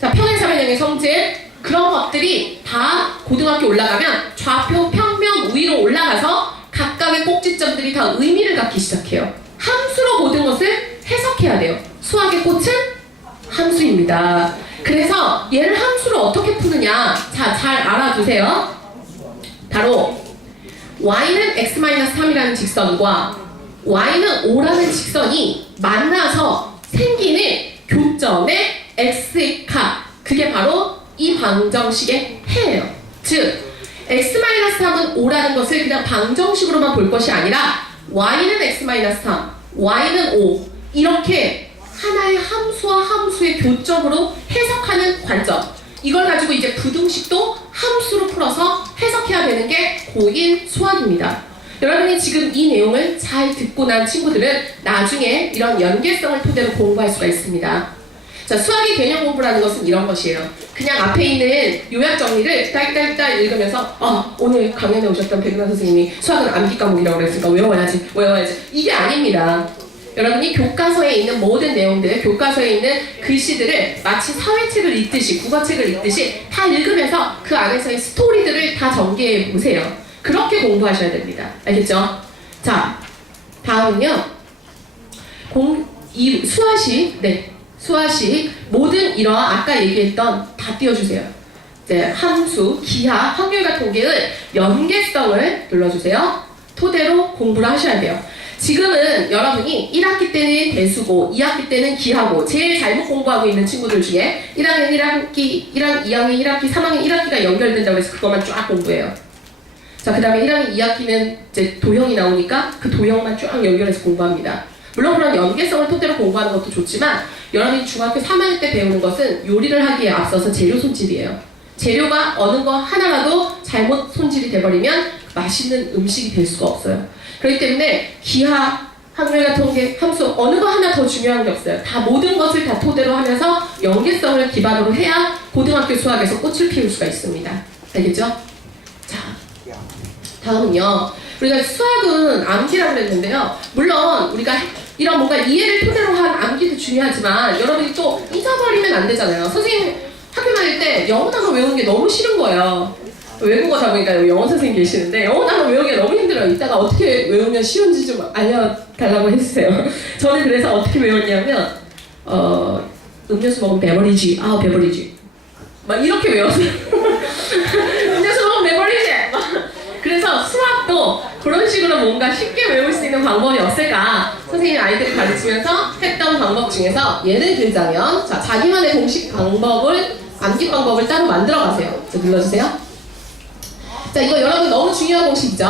자, 평행사변형의 성질 그런 것들이 다 고등학교 올라가면 좌표, 평면, 우위로 올라가서 각각의 꼭지점들이 다 의미를 갖기 시작해요. 함수로 모든 것을 해석해야 돼요. 수학의 꽃은 함수입니다. 그래서 얘를 함수로 어떻게 푸느냐, 자, 잘 알아두세요. 바로 y는 x-3이라는 직선과 y는 5라는 직선이 만나서 생기는 교점의 x의 값, 그게 바로 이 방정식의 해예요. 즉 x-3은 5라는 것을 그냥 방정식으로만 볼 것이 아니라 y는 x-3, y는 5 이렇게 하나의 함수와 함수의 교점으로 해석하는 관점, 이걸 가지고 이제 부등식도 함수로 풀어서 해석해야 되는 게 고1 수학입니다. 여러분이 지금 이 내용을 잘 듣고 난 친구들은 나중에 이런 연계성을 토대로 공부할 수가 있습니다. 자, 수학의 개념 공부라는 것은 이런 것이에요. 그냥 앞에 있는 요약 정리를 딸딸딸 읽으면서 오늘 강연에 오셨던 백은하 선생님이 수학은 암기 과목이라고 그랬으니까 외워야지 이게 아닙니다. 여러분이 교과서에 있는 모든 내용들, 교과서에 있는 글씨들을 마치 사회책을 읽듯이, 국어책을 읽듯이 다 읽으면서 그 안에서의 스토리들을 다 전개해 보세요. 그렇게 공부하셔야 됩니다. 알겠죠? 자, 다음은요. 이 수화식, 수화식 모든 이러한 아까 얘기했던 다 띄워주세요. 이제 함수, 기하, 확률과 통계의 연계성을 눌러주세요. 토대로 공부를 하셔야 돼요. 지금은 여러분이 1학기 때는 대수고 2학기 때는 기하고 제일 잘못 공부하고 있는 친구들 중에 1학년 1학기, 2학년 1학기, 3학년 1학기가 연결된다고 해서 그것만 쫙 공부해요. 자, 그 다음에 1학년 2학기는 이제 도형이 나오니까 그 도형만 쫙 연결해서 공부합니다. 물론 그런 연계성을 토대로 공부하는 것도 좋지만 여러분이 중학교 3학년 때 배우는 것은 요리를 하기에 앞서서 재료 손질이에요. 재료가 어느 거 하나라도 잘못 손질이 돼버리면 맛있는 음식이 될 수가 없어요. 그렇기 때문에 기하, 확률과 통계, 함수 어느 거 하나 더 중요한 게 없어요. 다 모든 것을 다 토대로 하면서 연계성을 기반으로 해야 고등학교 수학에서 꽃을 피울 수가 있습니다. 알겠죠? 자, 다음은요. 우리가 수학은 암기라고 그랬는데요. 물론 우리가 이런 뭔가 이해를 토대로 한 암기도 중요하지만 여러분이 또 잊어버리면 안 되잖아요. 선생님 학교 다닐 때 영어 단어 외우는 게 너무 싫은 거예요. 외국어다 보니까 영어 선생님 계시는데 영어 단어 외우기가 너무 힘들어요. 이따가 어떻게 외우면 쉬운지 좀 알려달라고 해주세요. 저는 그래서 어떻게 외웠냐면 음료수 먹으면 베버리지, 베버리지 막 이렇게 외웠어요. 음료수 먹으면 베버리지 그래서 수학도 그런 식으로 뭔가 쉽게 외울 수 있는 방법이 없을까 선생님이 아이들을 가르치면서 했던 방법 중에서 예를 들자면 자, 자기만의 공식 방법을 암기 방법을 따로 만들어 가세요. 자, 눌러주세요. 자, 이거 여러분 너무 중요한 공식이죠.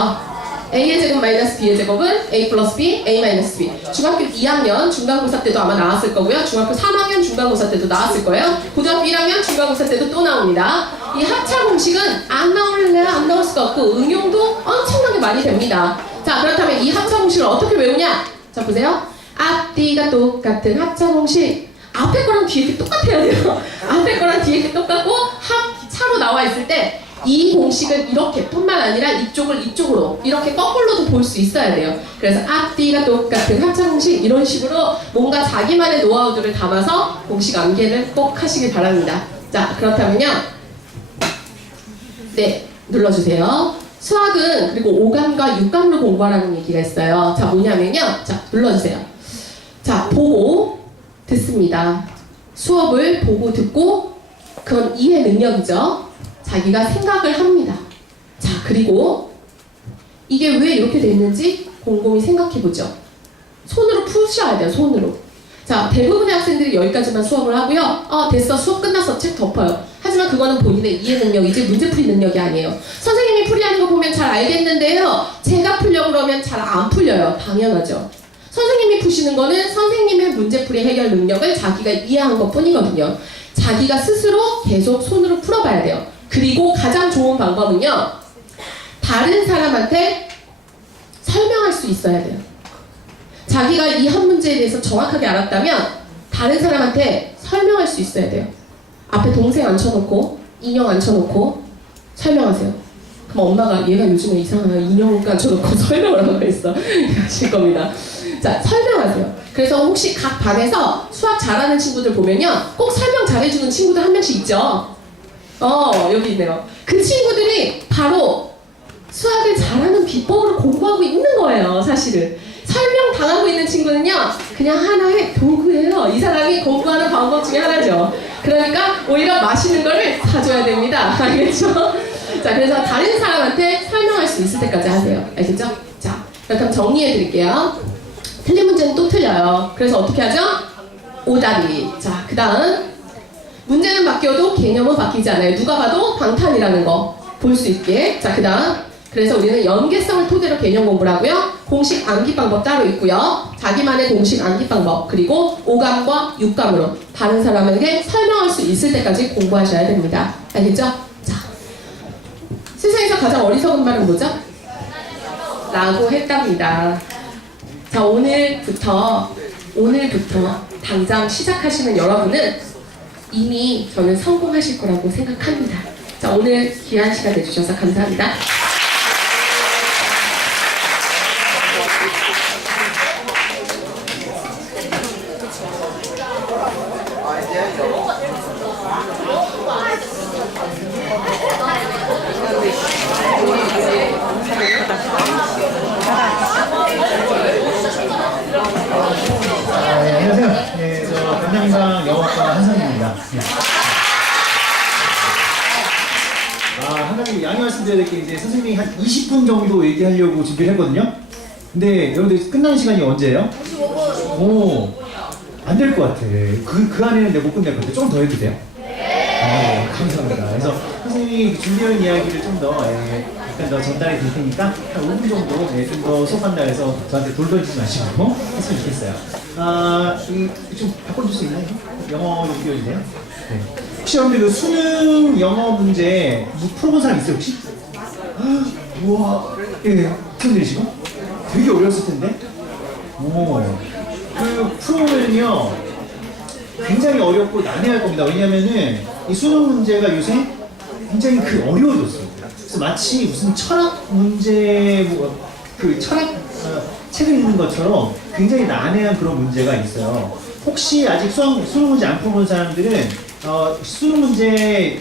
a의 제곱 마이너스 b의 제곱은 a 플러스 b, a 마이너스 b. 중학교 2학년 중간고사 때도 아마 나왔을 거고요. 중학교 3학년 중간고사 때도 나왔을 거예요. 고등학교 1학년 중간고사 때도 또 나옵니다. 이 합차 공식은 안 나올래야 안 나올 수가 없고 응용도 엄청나게 많이 됩니다. 자, 그렇다면 이 합차 공식을 어떻게 외우냐? 자, 보세요. 앞뒤가 똑같은 합차 공식. 앞에 거랑 뒤에 게 똑같아야 돼요. 앞에 거랑 뒤에 게 똑같고 합차로 나와 있을 때 이 공식은 이렇게 뿐만 아니라 이쪽을 이쪽으로 이렇게 거꾸로도 볼 수 있어야 돼요. 그래서 앞뒤가 똑같은 합차 공식 이런 식으로 뭔가 자기만의 노하우들을 담아서 공식 암기를 꼭 하시길 바랍니다. 자, 그렇다면요. 네, 눌러주세요. 수학은 그리고 5감과 6감으로 공부하라는 얘기가 있어요. 자, 뭐냐면요. 자, 눌러주세요. 자, 보고 듣습니다. 수업을 보고 듣고 그건 이해 능력이죠. 자기가 생각을 합니다. 자, 그리고 이게 왜 이렇게 돼 있는지 곰곰이 생각해보죠. 손으로 푸셔야 돼요. 손으로. 자, 대부분의 학생들이 여기까지만 수업을 하고요. 됐어. 수업 끝났어. 책 덮어요. 하지만 그거는 본인의 이해 능력이지 문제풀이 능력이 아니에요. 선생님이 풀이하는 거 보면 잘 알겠는데요. 제가 풀려고 그러면 잘 안 풀려요. 당연하죠. 선생님이 푸시는 거는 선생님의 문제풀이 해결 능력을 자기가 이해한 것 뿐이거든요. 자기가 스스로 계속 손으로 풀어봐야 돼요. 그리고 가장 좋은 방법은요. 다른 사람한테 설명할 수 있어야 돼요. 자기가 이 한 문제에 대해서 정확하게 알았다면 다른 사람한테 설명할 수 있어야 돼요. 앞에 동생 앉혀놓고 인형 앉혀놓고 설명하세요. 그럼 엄마가 얘가 요즘에 이상하게 인형 앉혀놓고 설명을 하고 있어 하실 겁니다. 자, 설명하세요. 그래서 혹시 각 반에서 수학 잘하는 친구들 보면요. 꼭 설명 잘해주는 친구들 한 명씩 있죠. 여기 있네요. 그 친구들이 바로 수학을 잘하는 비법으로 공부하고 있는 거예요, 사실은. 설명 당하고 있는 친구는요, 그냥 하나의 도구예요. 이 사람이 공부하는 방법 중에 하나죠. 그러니까 오히려 맛있는 거를 사줘야 됩니다. 알겠죠? 자, 그래서 다른 사람한테 설명할 수 있을 때까지 하세요. 알겠죠? 자, 그럼 정리해 드릴게요. 틀린 문제는 또 틀려요. 그래서 어떻게 하죠? 오답이. 자, 그 다음. 문제는 바뀌어도 개념은 바뀌지 않아요. 누가 봐도 방탄이라는 거 볼 수 있게. 자, 그 다음. 그래서 우리는 연계성을 토대로 개념 공부를 하고요. 공식 암기 방법 따로 있고요. 자기만의 공식 암기 방법, 그리고 5감과 6감으로 다른 사람에게 설명할 수 있을 때까지 공부하셔야 됩니다. 알겠죠? 자, 세상에서 가장 어리석은 말은 뭐죠? 라고 했답니다. 자, 오늘부터 당장 시작하시는 여러분은 이미 저는 성공하실 거라고 생각합니다. 자, 오늘 귀한 시간 내주셔서 감사합니다. 안녕하세요. 네, 저 변장상 영어과 한상입니다. 네. 한 가지 양해 말씀드려야 될 게 이제 선생님이 한 20분 정도 얘기하려고 준비를 했거든요. 근데 여러분들 끝나는 시간이 언제예요? 55분. 오, 안 될 것 같아. 그 안에는 내가 못 끝낼 것 같아. 조금 더 해도 돼요? 네, 감사합니다. 그래서 선생님이 준비한 이야기를 좀 더 약간 더 전달해 드릴 테니까 한 5분 정도 좀 더 수업한다 해서 저한테 돌 던지지 마시고 했으면 좋겠어요. 좀 바꿔줄 수 있나요? 영어 좀 띄워주세요. 네. 혹시 여러분들 그 수능 영어 문제 풀어본 사람 있어요 혹시? 우와, 예, 처음 들으시고? 되게 어려웠을 텐데? 그 풀어보면요 굉장히 어렵고 난해할 겁니다. 왜냐면은 이 수능 문제가 요새 굉장히 어려워졌어요. 그래서 마치 무슨 철학 문제, 그 철학 책을 읽는 것처럼 굉장히 난해한 그런 문제가 있어요. 혹시 아직 수능 문제 안 풀어본 사람들은 수능 문제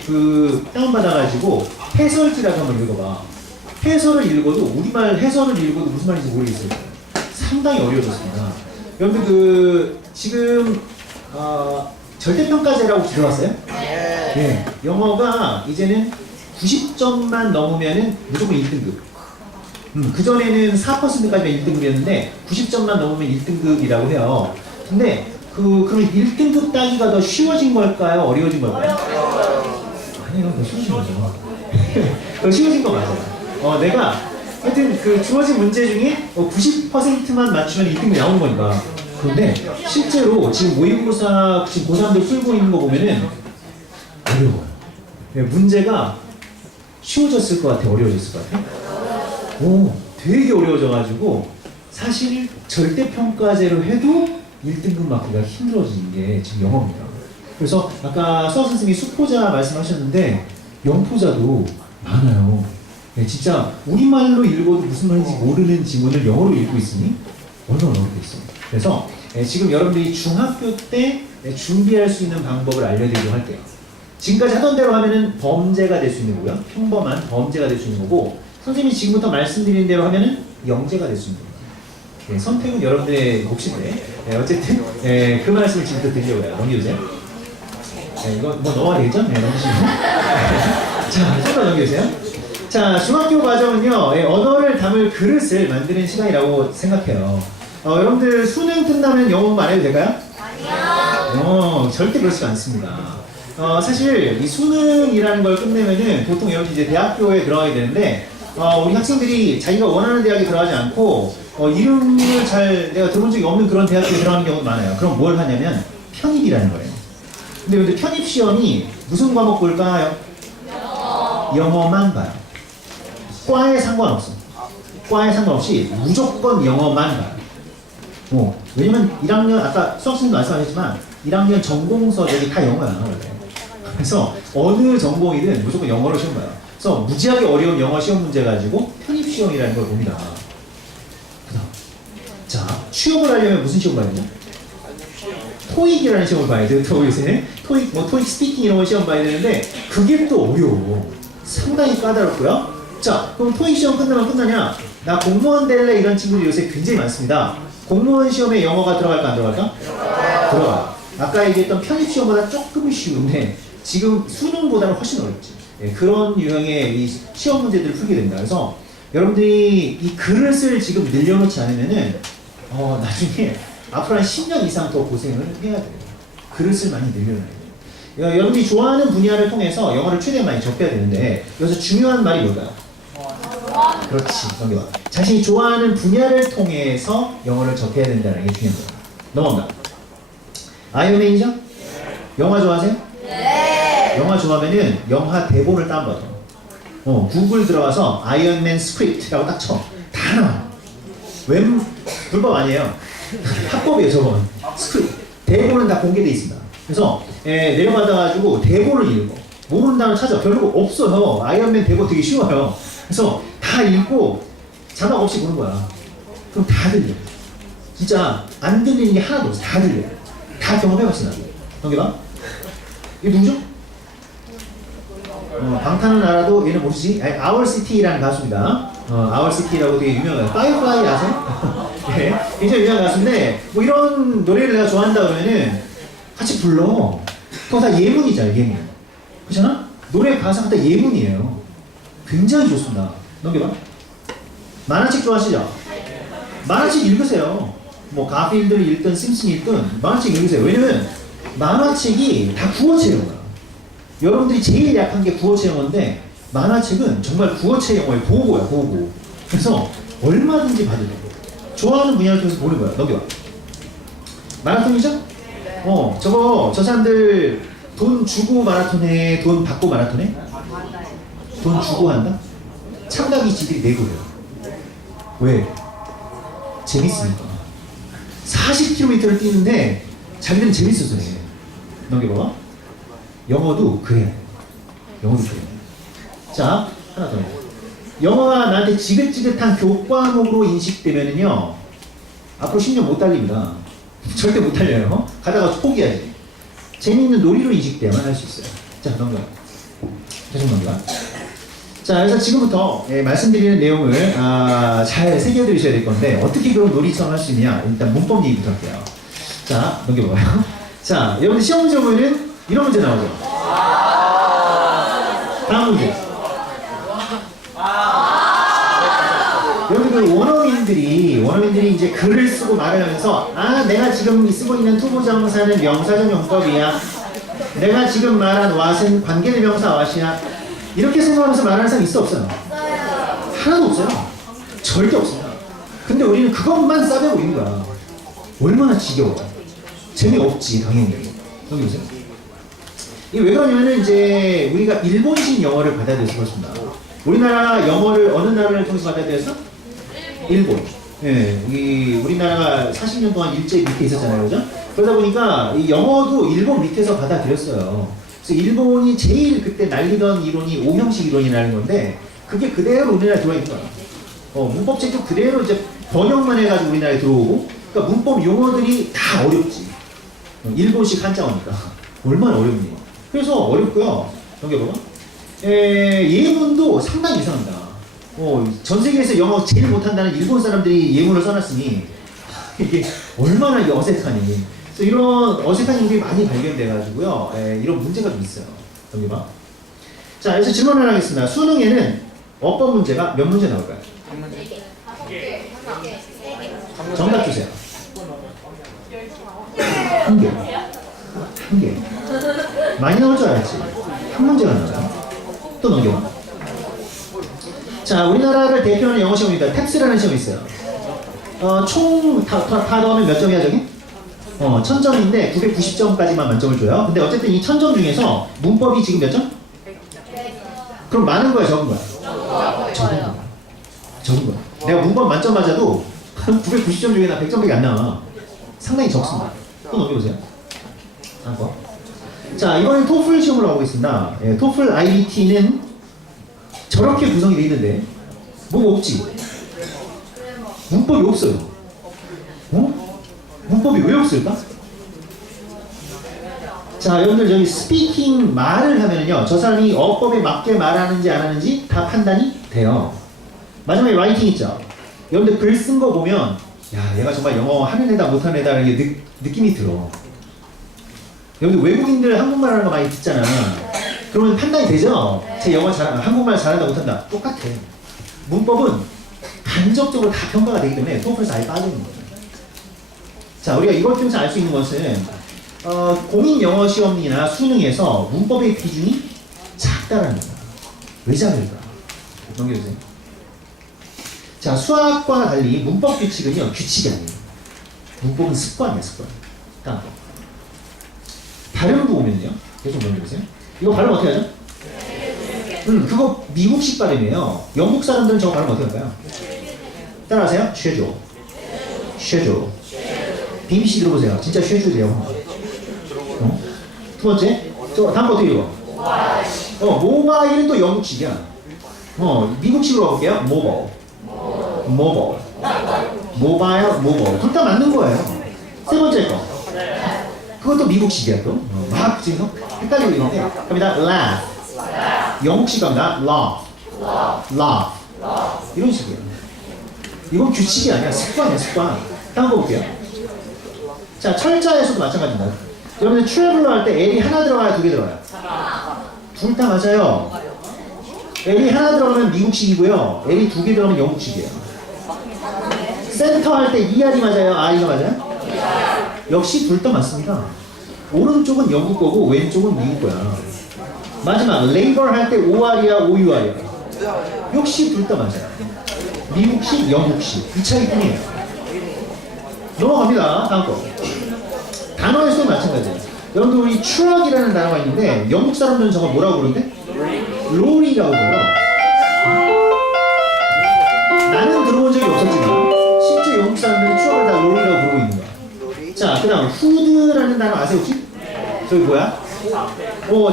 다운받아가지고 해설지라도 한번 읽어봐. 해설을 읽어도 우리말 해설을 읽어도 무슨 말인지 모르겠어요. 상당히 어려워졌습니다. 여러분들 지금 절대평가제라고 들어봤어요? 네. 영어가 이제는 90점만 넘으면은 무조건 1등급. 그전에는 4%까지만 1등급이었는데 90점만 넘으면 1등급이라고 해요. 근데 그럼 1등급 따기가 더 쉬워진 걸까요? 어려워진 걸까요? 아니요, 더 쉬워진 거죠. 더 쉬워진 거 맞아요. 내가 하여튼 그 주어진 문제 중에 90%만 맞추면 1등이 나오는 거니까. 그런데 실제로 지금 모의고사 지금 고3들 풀고 있는 거 보면은 어려워요. 문제가 쉬워졌을 것 같아, 어려워졌을 것 같아? 되게 어려워져가지고 사실 절대평가제로 해도 1등급 맞기가 힘들어지는 게 지금 영어입니다. 그래서 아까 수학 선생님이 수포자 말씀하셨는데 영포자도 많아요. 네, 진짜 우리말로 읽어도 무슨 말인지 모르는 지문을 영어로 읽고 있으니 얼마나 어렵겠어요. 그래서 지금 여러분들이 중학교 때 준비할 수 있는 방법을 알려드리도록 할게요. 지금까지 하던 대로 하면은 범죄가 될 수 있는 거고요. 평범한 범죄가 될 수 있는 거고, 선생님이 지금부터 말씀드린 대로 하면은 영재가 될 수 있는 거예요. 네, 선택은 여러분들의 몫인데, 어쨌든 그 말씀을 지금부터 드리려고요. 넘겨주세요. 이거 뭐 넣어야 되겠죠? 네, 넘기시고. 자, 좀만 넘겨주세요. 자, 중학교 과정은요, 언어를 담을 그릇을 만드는 시간이라고 생각해요. 여러분들 수능 끝나면 영어 공부 안 해도 될까요? 아니요. 절대 그렇지 않습니다. 사실 이 수능이라는 걸 끝내면은 보통 여러분 이제 대학교에 들어가게 되는데, 우리 학생들이 자기가 원하는 대학에 들어가지 않고 이름을 잘 내가 들어본 적이 없는 그런 대학교에 들어가는 경우도 많아요. 그럼 뭘 하냐면 편입이라는 거예요. 근데 편입 시험이 무슨 과목 볼까요? 영어만 봐요. 과에 상관없어. 과에 상관없이 무조건 영어만 봐요. 왜냐면 1학년 아까 수학생도 말씀하셨지만 1학년 전공서적이 다 영어야 원래. 그래서 어느 전공이든 무조건 영어로 시험 봐요. 그래서 무지하게 어려운 영어 시험 문제 가지고 편입 시험이라는 걸 봅니다. 그다음, 자 취업을 하려면 무슨 시험 봐야 되냐? 토익이라는 시험을 봐야 돼요. 요새 토익 토익 스피킹 이런 거 시험 봐야 되는데 그게 또 어려워. 상당히 까다롭고요. 자 그럼 토익 시험 끝나면 끝나냐? 나 공무원 될래 이런 친구들이 요새 굉장히 많습니다. 공무원 시험에 영어가 들어갈까 안 들어갈까? 들어가요. 아까 얘기했던 편입 시험보다 조금 쉬운데 지금 수능보다는 훨씬 어렵지. 그런 유형의 이 시험 문제들을 풀게 된다. 그래서 여러분들이 이 그릇을 지금 늘려놓지 않으면은 나중에 앞으로 한 10년 이상 더 고생을 해야 돼요. 그릇을 많이 늘려놔야 돼요. 여러분들이 좋아하는 분야를 통해서 영어를 최대한 많이 접해야 되는데 여기서 중요한 말이 뭘까요? 그렇지. 넘겨봐. 자신이 좋아하는 분야를 통해서 영어를 접해야 된다는 게 중요한 거예요. 넘어갑니다. 아이언맨이죠? 영화 좋아하세요? 네. 영화 좋아하면은 영화 대본을 다운받아. 구글 들어가서 아이언맨 스크립트라고 딱 쳐. 다 나와. 불법 아니에요. 합법이에요, 저건. 스크립트. 대본은 다 공개되어 있습니다. 그래서 내려받아가지고 대본을 읽고 모르는 단어 찾아. 별로 없어요. 아이언맨 대본 되게 쉬워요. 그래서 다 읽고 자막 없이 보는 거야. 그럼 다 들려. 진짜 안 들리는 게 하나도 없어. 다 들려. 다 경험해봤어. 넘겨봐. 이게 누구죠? 방탄은 알아도 얘는 모르지? Our City라는 가수입니다. Our City라고 되게 유명해요. 파이어플라이 아세요? 네, 굉장히 유명한 가수인데 뭐 이런 노래를 내가 좋아한다 그러면은 같이 불러. 그거 다 예문이잖아요. 예문. 그렇잖아? 노래 가사가 다 예문이에요. 굉장히 좋습니다. 넘겨봐. 만화책 좋아하시죠? 만화책 읽으세요. 뭐 가필드를 읽든 심슨 읽든 만화책 읽으세요. 왜냐면 만화책이 다 구어체 영어야. 여러분들이 제일 약한 게 구어체 영어인데 만화책은 정말 구어체 영어의 보고야, 보고. 그래서 얼마든지 봐도 돼. 좋아하는 분야를 통해서 보는 거야. 넘겨봐. 마라톤이죠? 저 사람들 돈 주고 마라톤 해, 돈 받고 마라톤 해? 돈 주고 한다? 참가비 지들이 내고 해요. 왜? 재밌으니까. 40km를 뛰는데 자기는 재밌어서 해. 넘겨봐. 영어도 그래야 돼. 영어도 그래야 돼. 자, 하나 더. 영어가 나한테 지긋지긋한 교과목으로 인식되면은요, 앞으로 10년 못 달립니다. 절대 못 달려요. 가다가 포기하지. 재미있는 놀이로 인식돼야만 할 수 있어요. 자, 넘겨. 계속 넘겨. 자, 그래서 지금부터 말씀드리는 내용을 잘 새겨드리셔야 될 건데 어떻게 그런 놀이처럼 할 수 있냐. 일단 문법 얘기부터 할게요. 자, 넘겨봐요. 자, 여러분들 시험 문제 보면은 이런 문제 나오죠. 다음 문제. 여러분들 원어민들이 이제 글을 쓰고 말을 하면서 내가 지금 쓰고 있는 투부정사는 명사적 용법이야. 내가 지금 말한 what은 관계대명사 what이야. 이렇게 생각하면서 말하는 사람 있어 없어요? 하나도 없어요. 절대 없습니다. 근데 우리는 그것만 싸매고 있는 거야. 얼마나 지겨워. 재미없지, 당연히. 여기 보세요. 이게 왜 그러냐면은 이제 우리가 일본식 영어를 받아들여서 그렇습니다. 우리나라 영어를 어느 나라를 통해서 받아들여서? 일본. 예, 이 우리나라가 40년 동안 일제 밑에 있었잖아요, 그죠? 그러다 보니까 이 영어도 일본 밑에서 받아들였어요. 그래서 일본이 제일 그때 날리던 이론이 오형식 이론이라는 건데 그게 그대로 우리나라에 들어와 있는 거야. 문법책도 그대로 이제 번역만 해가지고 우리나라에 들어오고, 그러니까 문법 용어들이 다 어렵지. 일본식 한자어니까 얼마나 어렵니? 그래서 어렵고요. 넘겨봐봐. 예문도 상당히 이상합니다. 전 세계에서 영어 제일 못한다는 일본 사람들이 예문을 써놨으니 이게 얼마나 이게 어색하니. 그래서 이런 어색한 일들이 많이 발견돼가지고요. 이런 문제가 좀 있어요. 넘겨봐. 자, 그래서 질문을 하겠습니다. 수능에는 어법 문제가 몇 문제 나올까요? 정답 주세요. 한 개. 한 개. 많이 나올 줄 알았지. 한 문제가 나와요. 또 넘겨봐. 자, 우리나라를 대표하는 영어 시험입니다. 탭스라는 시험이 있어요. 총 다 넣으면 몇 점이야, 저기? 1000점인데 990점까지만 만점을 줘요. 근데 어쨌든 이 1000점 중에서 문법이 지금 몇 점? 그럼 많은 거야, 적은 거야? 적은 거야. 적은 거야. 내가 문법 만점 맞아도 990점 중에 나 100점밖에 안 나와. 상당히 적습니다. 또 넘겨보세요. 다음 거. 자, 이번엔 토플 시험을 하고 있습니다. 토플 IBT는 저렇게 구성이 되어 있는데 뭐가 없지? 문법이 없어요. 문법이 왜 없을까? 자, 여러분들 저기 스피킹 말을 하면은요, 저 사람이 어법에 맞게 말하는지 안 하는지 다 판단이 돼요. 마지막에 라이팅 있죠? 여러분들 글 쓴 거 보면 야, 얘가 정말 영어 하는 애다 못하는 애다라는 게 느낌이 들어. 여러분들 외국인들 한국말 하는 거 많이 듣잖아. 그러면 판단이 되죠? 제 영어 한국말 잘한다 못한다. 똑같아. 문법은 간접적으로 다 평가가 되기 때문에 토플에서 아예 빠지는 거예요. 자, 우리가 이걸 통해서 알 수 있는 것은 공인 영어 시험이나 수능에서 문법의 비중이 작다라는 거야. 왜 작을까? 넘겨주세요. 자, 수학과 달리 문법 규칙은요, 규칙이 아니에요. 문법은 습관이야, 습관. 다음 거. 발음 보면요, 계속 넘겨주세요. 이거 발음 어떻게 하죠? 그거 미국식 발음이에요. 영국 사람들은 저거 발음 어떻게 할까요? 따라하세요. 쉐조. 쉐조. BBC 들어보세요. 진짜 쉐조예요. 두 번째. 다음 거 어떻게 읽어? 모바일은 또 영국식이야. 미국식으로 가볼게요. 모바일. 둘 다 맞는 거예요. 세 번째 거. 그것도 미국식이야 또. 막 지금 헷갈리고 있는데. 갑니다. laugh. 영국식 갑니다. laugh. 이런 식이에요. 이건 규칙이 아니야. 습관이야, 습관. 다음 거 볼게요. 자, 철자에서도 마찬가지입니다. 여러분들 traveler 할 때 L이 하나 들어가요, 두 개 들어가요? 둘 다 맞아요. L이 하나 들어가면 미국식이고요. L이 두 개 들어가면 영국식이에요. 센터 할 때 ER이 맞아요? I가 맞아요? 역시 둘 다 맞습니다. 오른쪽은 영국 거고 왼쪽은 미국 거야. 마지막 labor 할 때 OR이야, OUR이야? 역시 둘 다 맞아요. 미국식, 영국식. 이 차이뿐이에요. 넘어갑니다. 다음 거. 단어에서도 마찬가지예요. 여러분들 우리 추락이라는 단어가 있는데 영국 사람들은 저거 뭐라고 부르는데? 롤이라고 불러. 나는 들어본 적이 없었지만 실제 영국 사람들은 추락을 다 롤이라고 부르고 있는 거야. 자, 그 다음 후드라는 단어 아세요 혹시? 저기 뭐야?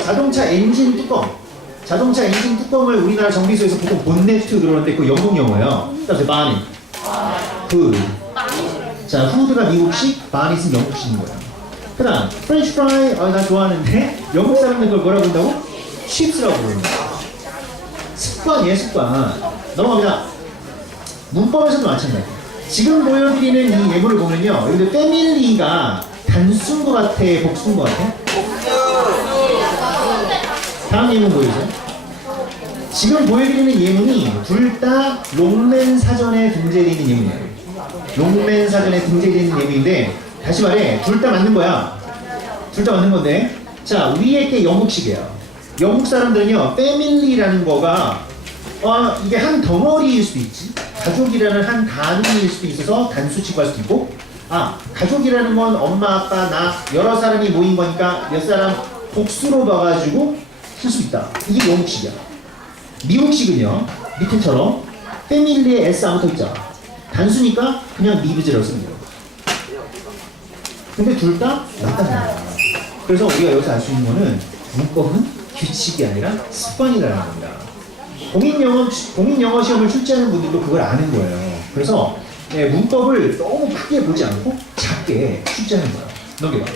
자동차 엔진 뚜껑. 자동차 엔진 뚜껑을 우리나라 정비소에서 보통 본네트 그러는데 그거 영국 영어예요. 그다음에 바니. 후드. 자, 후드가 미국식, 바닛은 영국식인 거예요. 그 다음 프렌치 프라이, 나 좋아하는데 영국 사람들 그걸 뭐라고 부른다고? 칩스라고 부르는 거예요. 습관이에요, 습관. 넘어갑니다. 문법에서도 마찬가지예요. 지금 보여드리는 이 예문을 보면요, 여기들 패밀리가 단수인 것 같아, 복수인 것 같아? 다음 예문 보여주세요. 지금 보여드리는 예문이 둘 다 롱맨 사전에 등재되어 있는 예문이에요. 롱맨 사전에 등재되어 있는 예문인데 다시 말해, 둘 다 맞는 거야. 둘 다 맞는 건데, 자, 위에 게 영국식이에요. 영국 사람들은요, 패밀리라는 거가 이게 한 덩어리일 수도 있지. 가족이라는 한 단위일 수도 있어서 단수 취급할 수도 있고, 아, 가족이라는 건 엄마, 아빠, 나 여러 사람이 모인 거니까 몇 사람 복수로 봐가지고 쓸 수 있다. 이게 영국식이야. 미국식은요, 밑에처럼 패밀리에 S 안 붙어 있죠. 단수니까 그냥 리브즈라고 씁니다. 근데 둘 다 맞다는 거야. 그래서 우리가 여기서 알 수 있는 거는 문법은 규칙이 아니라 습관이라는 겁니다. 공인영어 시험을 출제하는 분들도 그걸 아는 거예요. 그래서 문법을 너무 크게 보지 않고 작게 출제하는 거예요. 넘겨봐.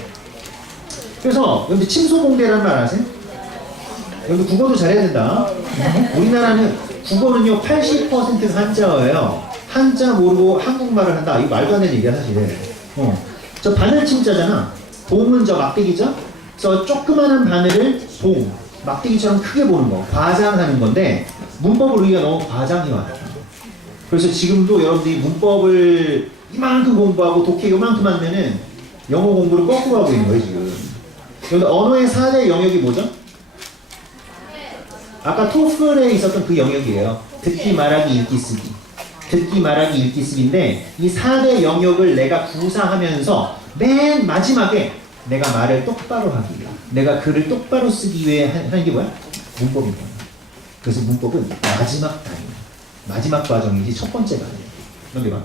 그래서 여러분들 침소봉대라는 말 아세요? 여러분 국어도 잘해야 된다. 우리나라는 국어는요 80%가 한자어예요. 한자 모르고 한국말을 한다. 이거 말도 안 되는 얘기야 사실. 저 바늘 침자잖아. 봉은 저 막대기죠? 그래서 조그마한 바늘을 봉, 막대기처럼 크게 보는 거, 과장하는 건데 문법을 우리가 너무 과장해왔다. 그래서 지금도 여러분들이 문법을 이만큼 공부하고 독해 요만큼 하면은 영어 공부를 거꾸로 하고 있는 거예요 지금. 그런데 언어의 4대 영역이 뭐죠? 아까 토플에 있었던 그 영역이에요. 듣기, 말하기, 읽기, 쓰기. 듣기, 말하기, 읽기, 쓰기인데 이 4대 영역을 내가 구사하면서 맨 마지막에 내가 말을 똑바로 하기 위해, 내가 글을 똑바로 쓰기 위해 하는 게 뭐야? 문법인 거야. 그래서 문법은 마지막 단위, 마지막 과정이지 첫 번째 과정이야. 넘겨봐.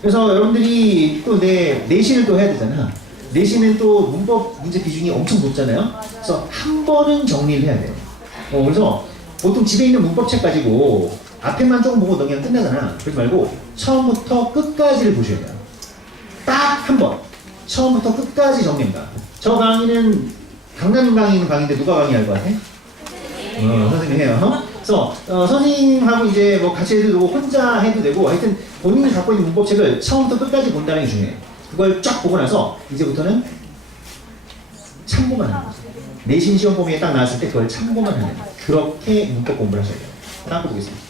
그래서 여러분들이 또 내신을 또 해야 되잖아. 내신은 또 문법 문제 비중이 엄청 높잖아요. 그래서 한 번은 정리를 해야 돼요. 그래서 보통 집에 있는 문법책 가지고 앞에만 조금 보고 넘기면 끝나잖아. 그러지 말고 처음부터 끝까지를 보셔야 돼요. 딱 한 번. 처음부터 끝까지 정리합니다. 저 강의는 강남 강의 있는 강의인데 누가 강의할 것 같아? 선생님 해요. 그래서 선생님하고 이제 뭐 같이 해도 되고 혼자 해도 되고 하여튼 본인이 갖고 있는 문법책을 처음부터 끝까지 본다는 게 중요해. 그걸 쫙 보고 나서 이제부터는 참고만 하는 거죠. 내신 시험 범위에 딱 나왔을 때 그걸 참고만 하는 거예요. 그렇게 문법 공부를 하셔야 돼요. 다음 거 보겠습니다.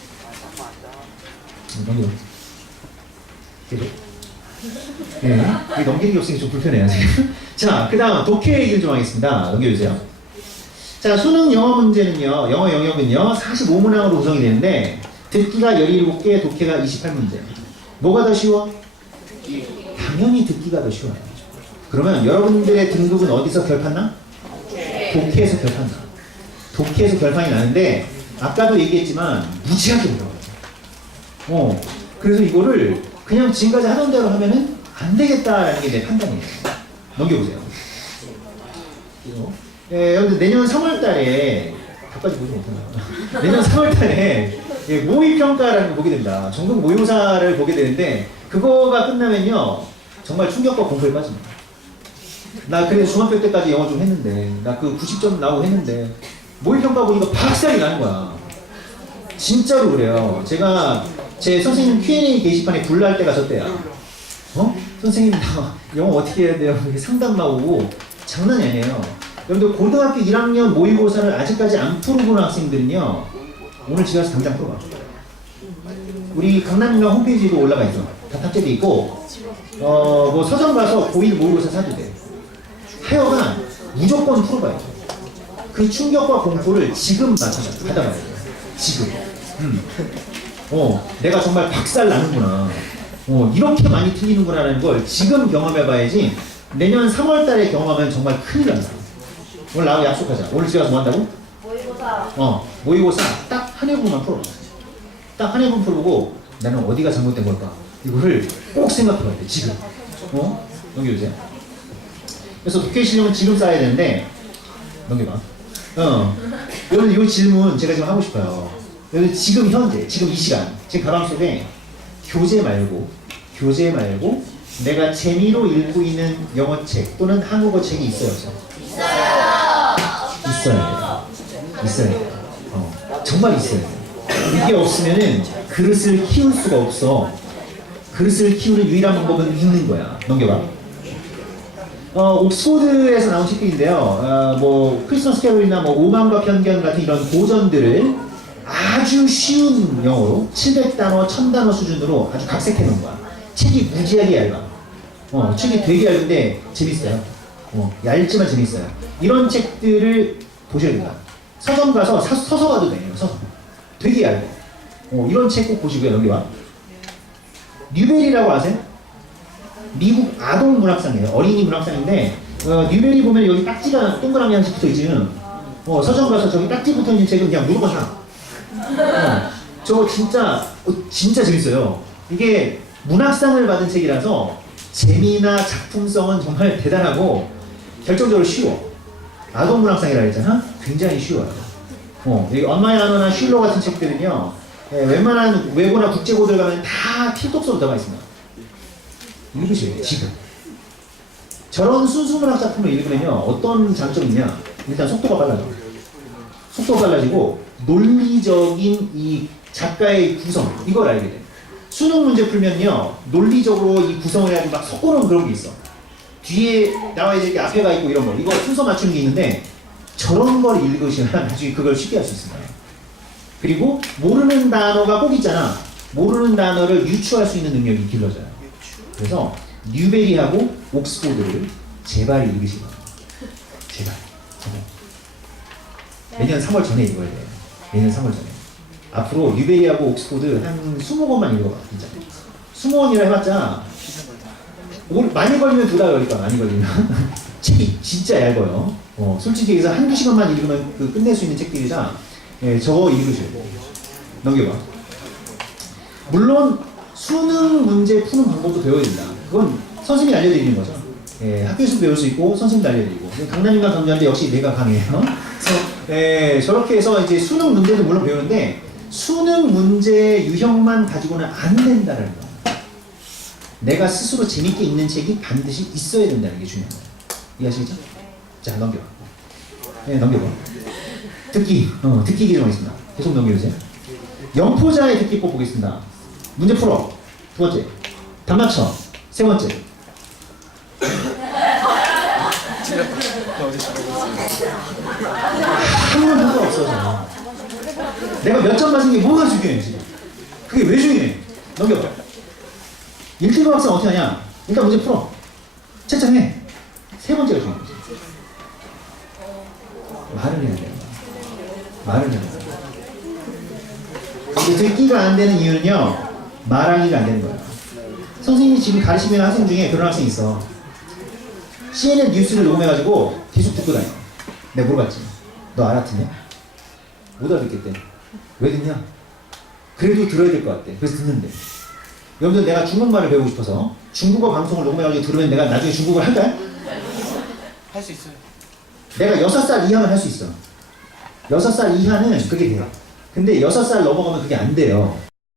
넘겨. 계속. 네, 넘기는 게 없으니까 좀 불편해요 지금. 자, 그 다음 독해 얘기를 좀 하겠습니다. 넘겨주세요. 자, 수능 영어 문제는요, 영어 영역은요 45문항으로 구성이 되는데 듣기가 17개, 독해가 28문제. 뭐가 더 쉬워? 당연히 듣기가 더 쉬워요. 그러면 여러분들의 등급은 어디서 결판나? 독해에서 결판나. 독해에서 결판이 나는데 아까도 얘기했지만 무지하게 어려워요. 그래서 이거를 그냥 지금까지 하던 대로 하면은 안 되겠다라는 게 내 판단이에요. 넘겨보세요. 여러분들 내년 3월 달에 답까지 보지 못한다. 내년 3월 달에 모의평가라는 걸 보게 됩니다. 전국 모의고사를 보게 되는데 그거가 끝나면요 정말 충격과 공포에 빠집니다. 나 그래서 중학교 때까지 영어 좀 했는데 나 그 90점 나오고 했는데 모의평가 보니까 박살이 나는 거야. 진짜로 그래요. 제가 제 선생님 Q&A 게시판에 불날 때가 저 때야. 선생님 나 영어 어떻게 해야 돼요? 상담 나오고 장난이 아니에요. 여러분들 고등학교 1학년 모의고사를 아직까지 안 풀어본 학생들은요 오늘 집에 가서 당장 풀어봐. 우리 강남인강 홈페이지에도 올라가 있어. 다 탑재돼 있고 뭐 서점 가서 고1 모의고사 사도 돼. 하여간 무조건 풀어봐야 돼. 그 충격과 공포를 지금 받아봐야 돼. 지금. 내가 정말 박살 나는구나. 이렇게 많이 틀리는구나라는 걸 지금 경험해봐야지 내년 3월 달에 경험하면 정말 큰일 난다. 오늘 나하고 약속하자. 오늘 집에 가서 뭐 한다고? 모의고사. 모의고사 딱 한 회분만 풀어. 딱 한 회분 풀어보고 나는 어디가 잘못된 걸까? 이거를 꼭 생각해봐야 돼. 지금. 넘겨주세요. 그래서 독해 실력은 지금 쌓아야 되는데 넘겨봐. 여러분 이 질문 제가 지금 하고 싶어요. 여러분 지금 현재, 지금 이 시간, 지금 가방 속에 교재 말고 내가 재미로 읽고 있는 영어책 또는 한국어 책이 있어요, 없어요? 있어야 돼요. 정말 있어야 돼요. 이게 없으면은 그릇을 키울 수가 없어. 그릇을 키우는 유일한 방법은 읽는 거야. 넘겨봐. 옥스포드에서 나온 책들인데요. 뭐 크리스마스 캐롤이나 뭐 오만과 편견 같은 이런 고전들을 아주 쉬운 영어로 700단어, 1000단어 수준으로 아주 각색해 놓은 거야. 책이 무지하게 얇아. 책이 되게 얇은데 재밌어요. 얇지만 재밌어요. 이런 책들을 보셔야 된다. 서점 가서 서서 가도 돼요. 서서. 되게 얇아. 이런 책 꼭 보시고요. 넘겨봐. 뉴베리라고 아세요? 미국 아동 문학상이에요. 어린이 문학상인데 뉴베리 보면 여기 딱지가 동그라미 하나씩 붙어있지는 서점 가서 저기 딱지 붙어있는 책은 그냥 무조건 사. 저거 진짜 재밌어요. 이게 문학상을 받은 책이라서 재미나 작품성은 정말 대단하고 결정적으로 쉬워. 아동 문학상이라 했잖아? 굉장히 쉬워요. 여기 엄마의 언어나 슐러 같은 책들은요, 웬만한 외고나 국제고들 가면 다 필독서로 들어가 있습니다. 읽으셔야 돼요, 지금. 저런 순수 문학 작품을 읽으면요, 어떤 장점이 있냐? 일단 속도가 빨라져. 속도가 빨라지고, 논리적인 이 작가의 구성, 이걸 알게 돼. 수능 문제 풀면요, 논리적으로 이 구성을 해가지고 막 섞어놓은 그런 게 있어. 뒤에 나와야 될 게 앞에 가 있고 이런 거. 이거 순서 맞추는 게 있는데, 저런 걸 읽으시면 나중에 그걸 쉽게 할 수 있습니다. 그리고 모르는 단어가 꼭 있잖아. 모르는 단어를 유추할 수 있는 능력이 길러져요. 그래서 뉴베리하고 옥스포드를 제발 읽으시기 바랍니다. 제발. 내년 3월 전에 읽어야 돼요. 내년 3월 전에. 앞으로 뉴베리하고 옥스포드 한 20권만 읽어봐. 진짜. 20권이라 해봤자 많이 걸리면 2달 걸릴까. 많이 걸리면. 책이 진짜 얇아요. 솔직히 얘기해서 한두 시간만 읽으면 끝낼 수 있는 책들이라 저거 읽으셔야 돼요. 넘겨봐. 물론 수능 문제 푸는 방법도 배워야 된다. 그건 선생님이 알려드리는 거죠. 학교에서 배울 수 있고 선생님도 알려드리고. 강남인간 강좌인데 역시 내가 강해요. 그래서 저렇게 해서 이제 수능 문제도 물론 배우는데 수능 문제 유형만 가지고는 안 된다는 거. 내가 스스로 재밌게 읽는 책이 반드시 있어야 된다는 게 중요한 거예요. 이해하시겠죠? 자, 넘겨봐. 넘겨봐. 듣기 기정 있습니다. 계속 넘겨주세요. 영포자의 듣기법 보겠습니다. 문제 풀어. 두 번째. 답 맞춰. 세 번째. 한 번도 없어서. 내가 몇 점 맞은 게 뭐가 중요해, 지금? 그게 왜 중요해? 넘겨봐. 1등급 학생 어떻게 하냐? 일단 문제 풀어. 채점해. 세 번째가 중요해. 말을 해야 돼요. 말을 해야 돼요. 근데 듣기가 안 되는 이유는요, 말하기가 안 되는 거예요. 선생님이 지금 가르치는 학생 중에 그런 학생이 있어. CNN 뉴스를 녹음해가지고 계속 듣고 다녀. 내가 물어봤지. 너 알아듣냐? 못 알아듣겠대. 왜 듣냐? 그래도 들어야 될 것 같대. 그래서 듣는데. 여러분들 내가 중국말을 배우고 싶어서 중국어 방송을 녹음해가지고 들으면 내가 나중에 중국어를 할까요? 할 수 있어요. 내가 6살 이하면 할 수 있어. 6살 이하는 그게 돼요. 근데 6살 넘어가면 그게 안 돼요.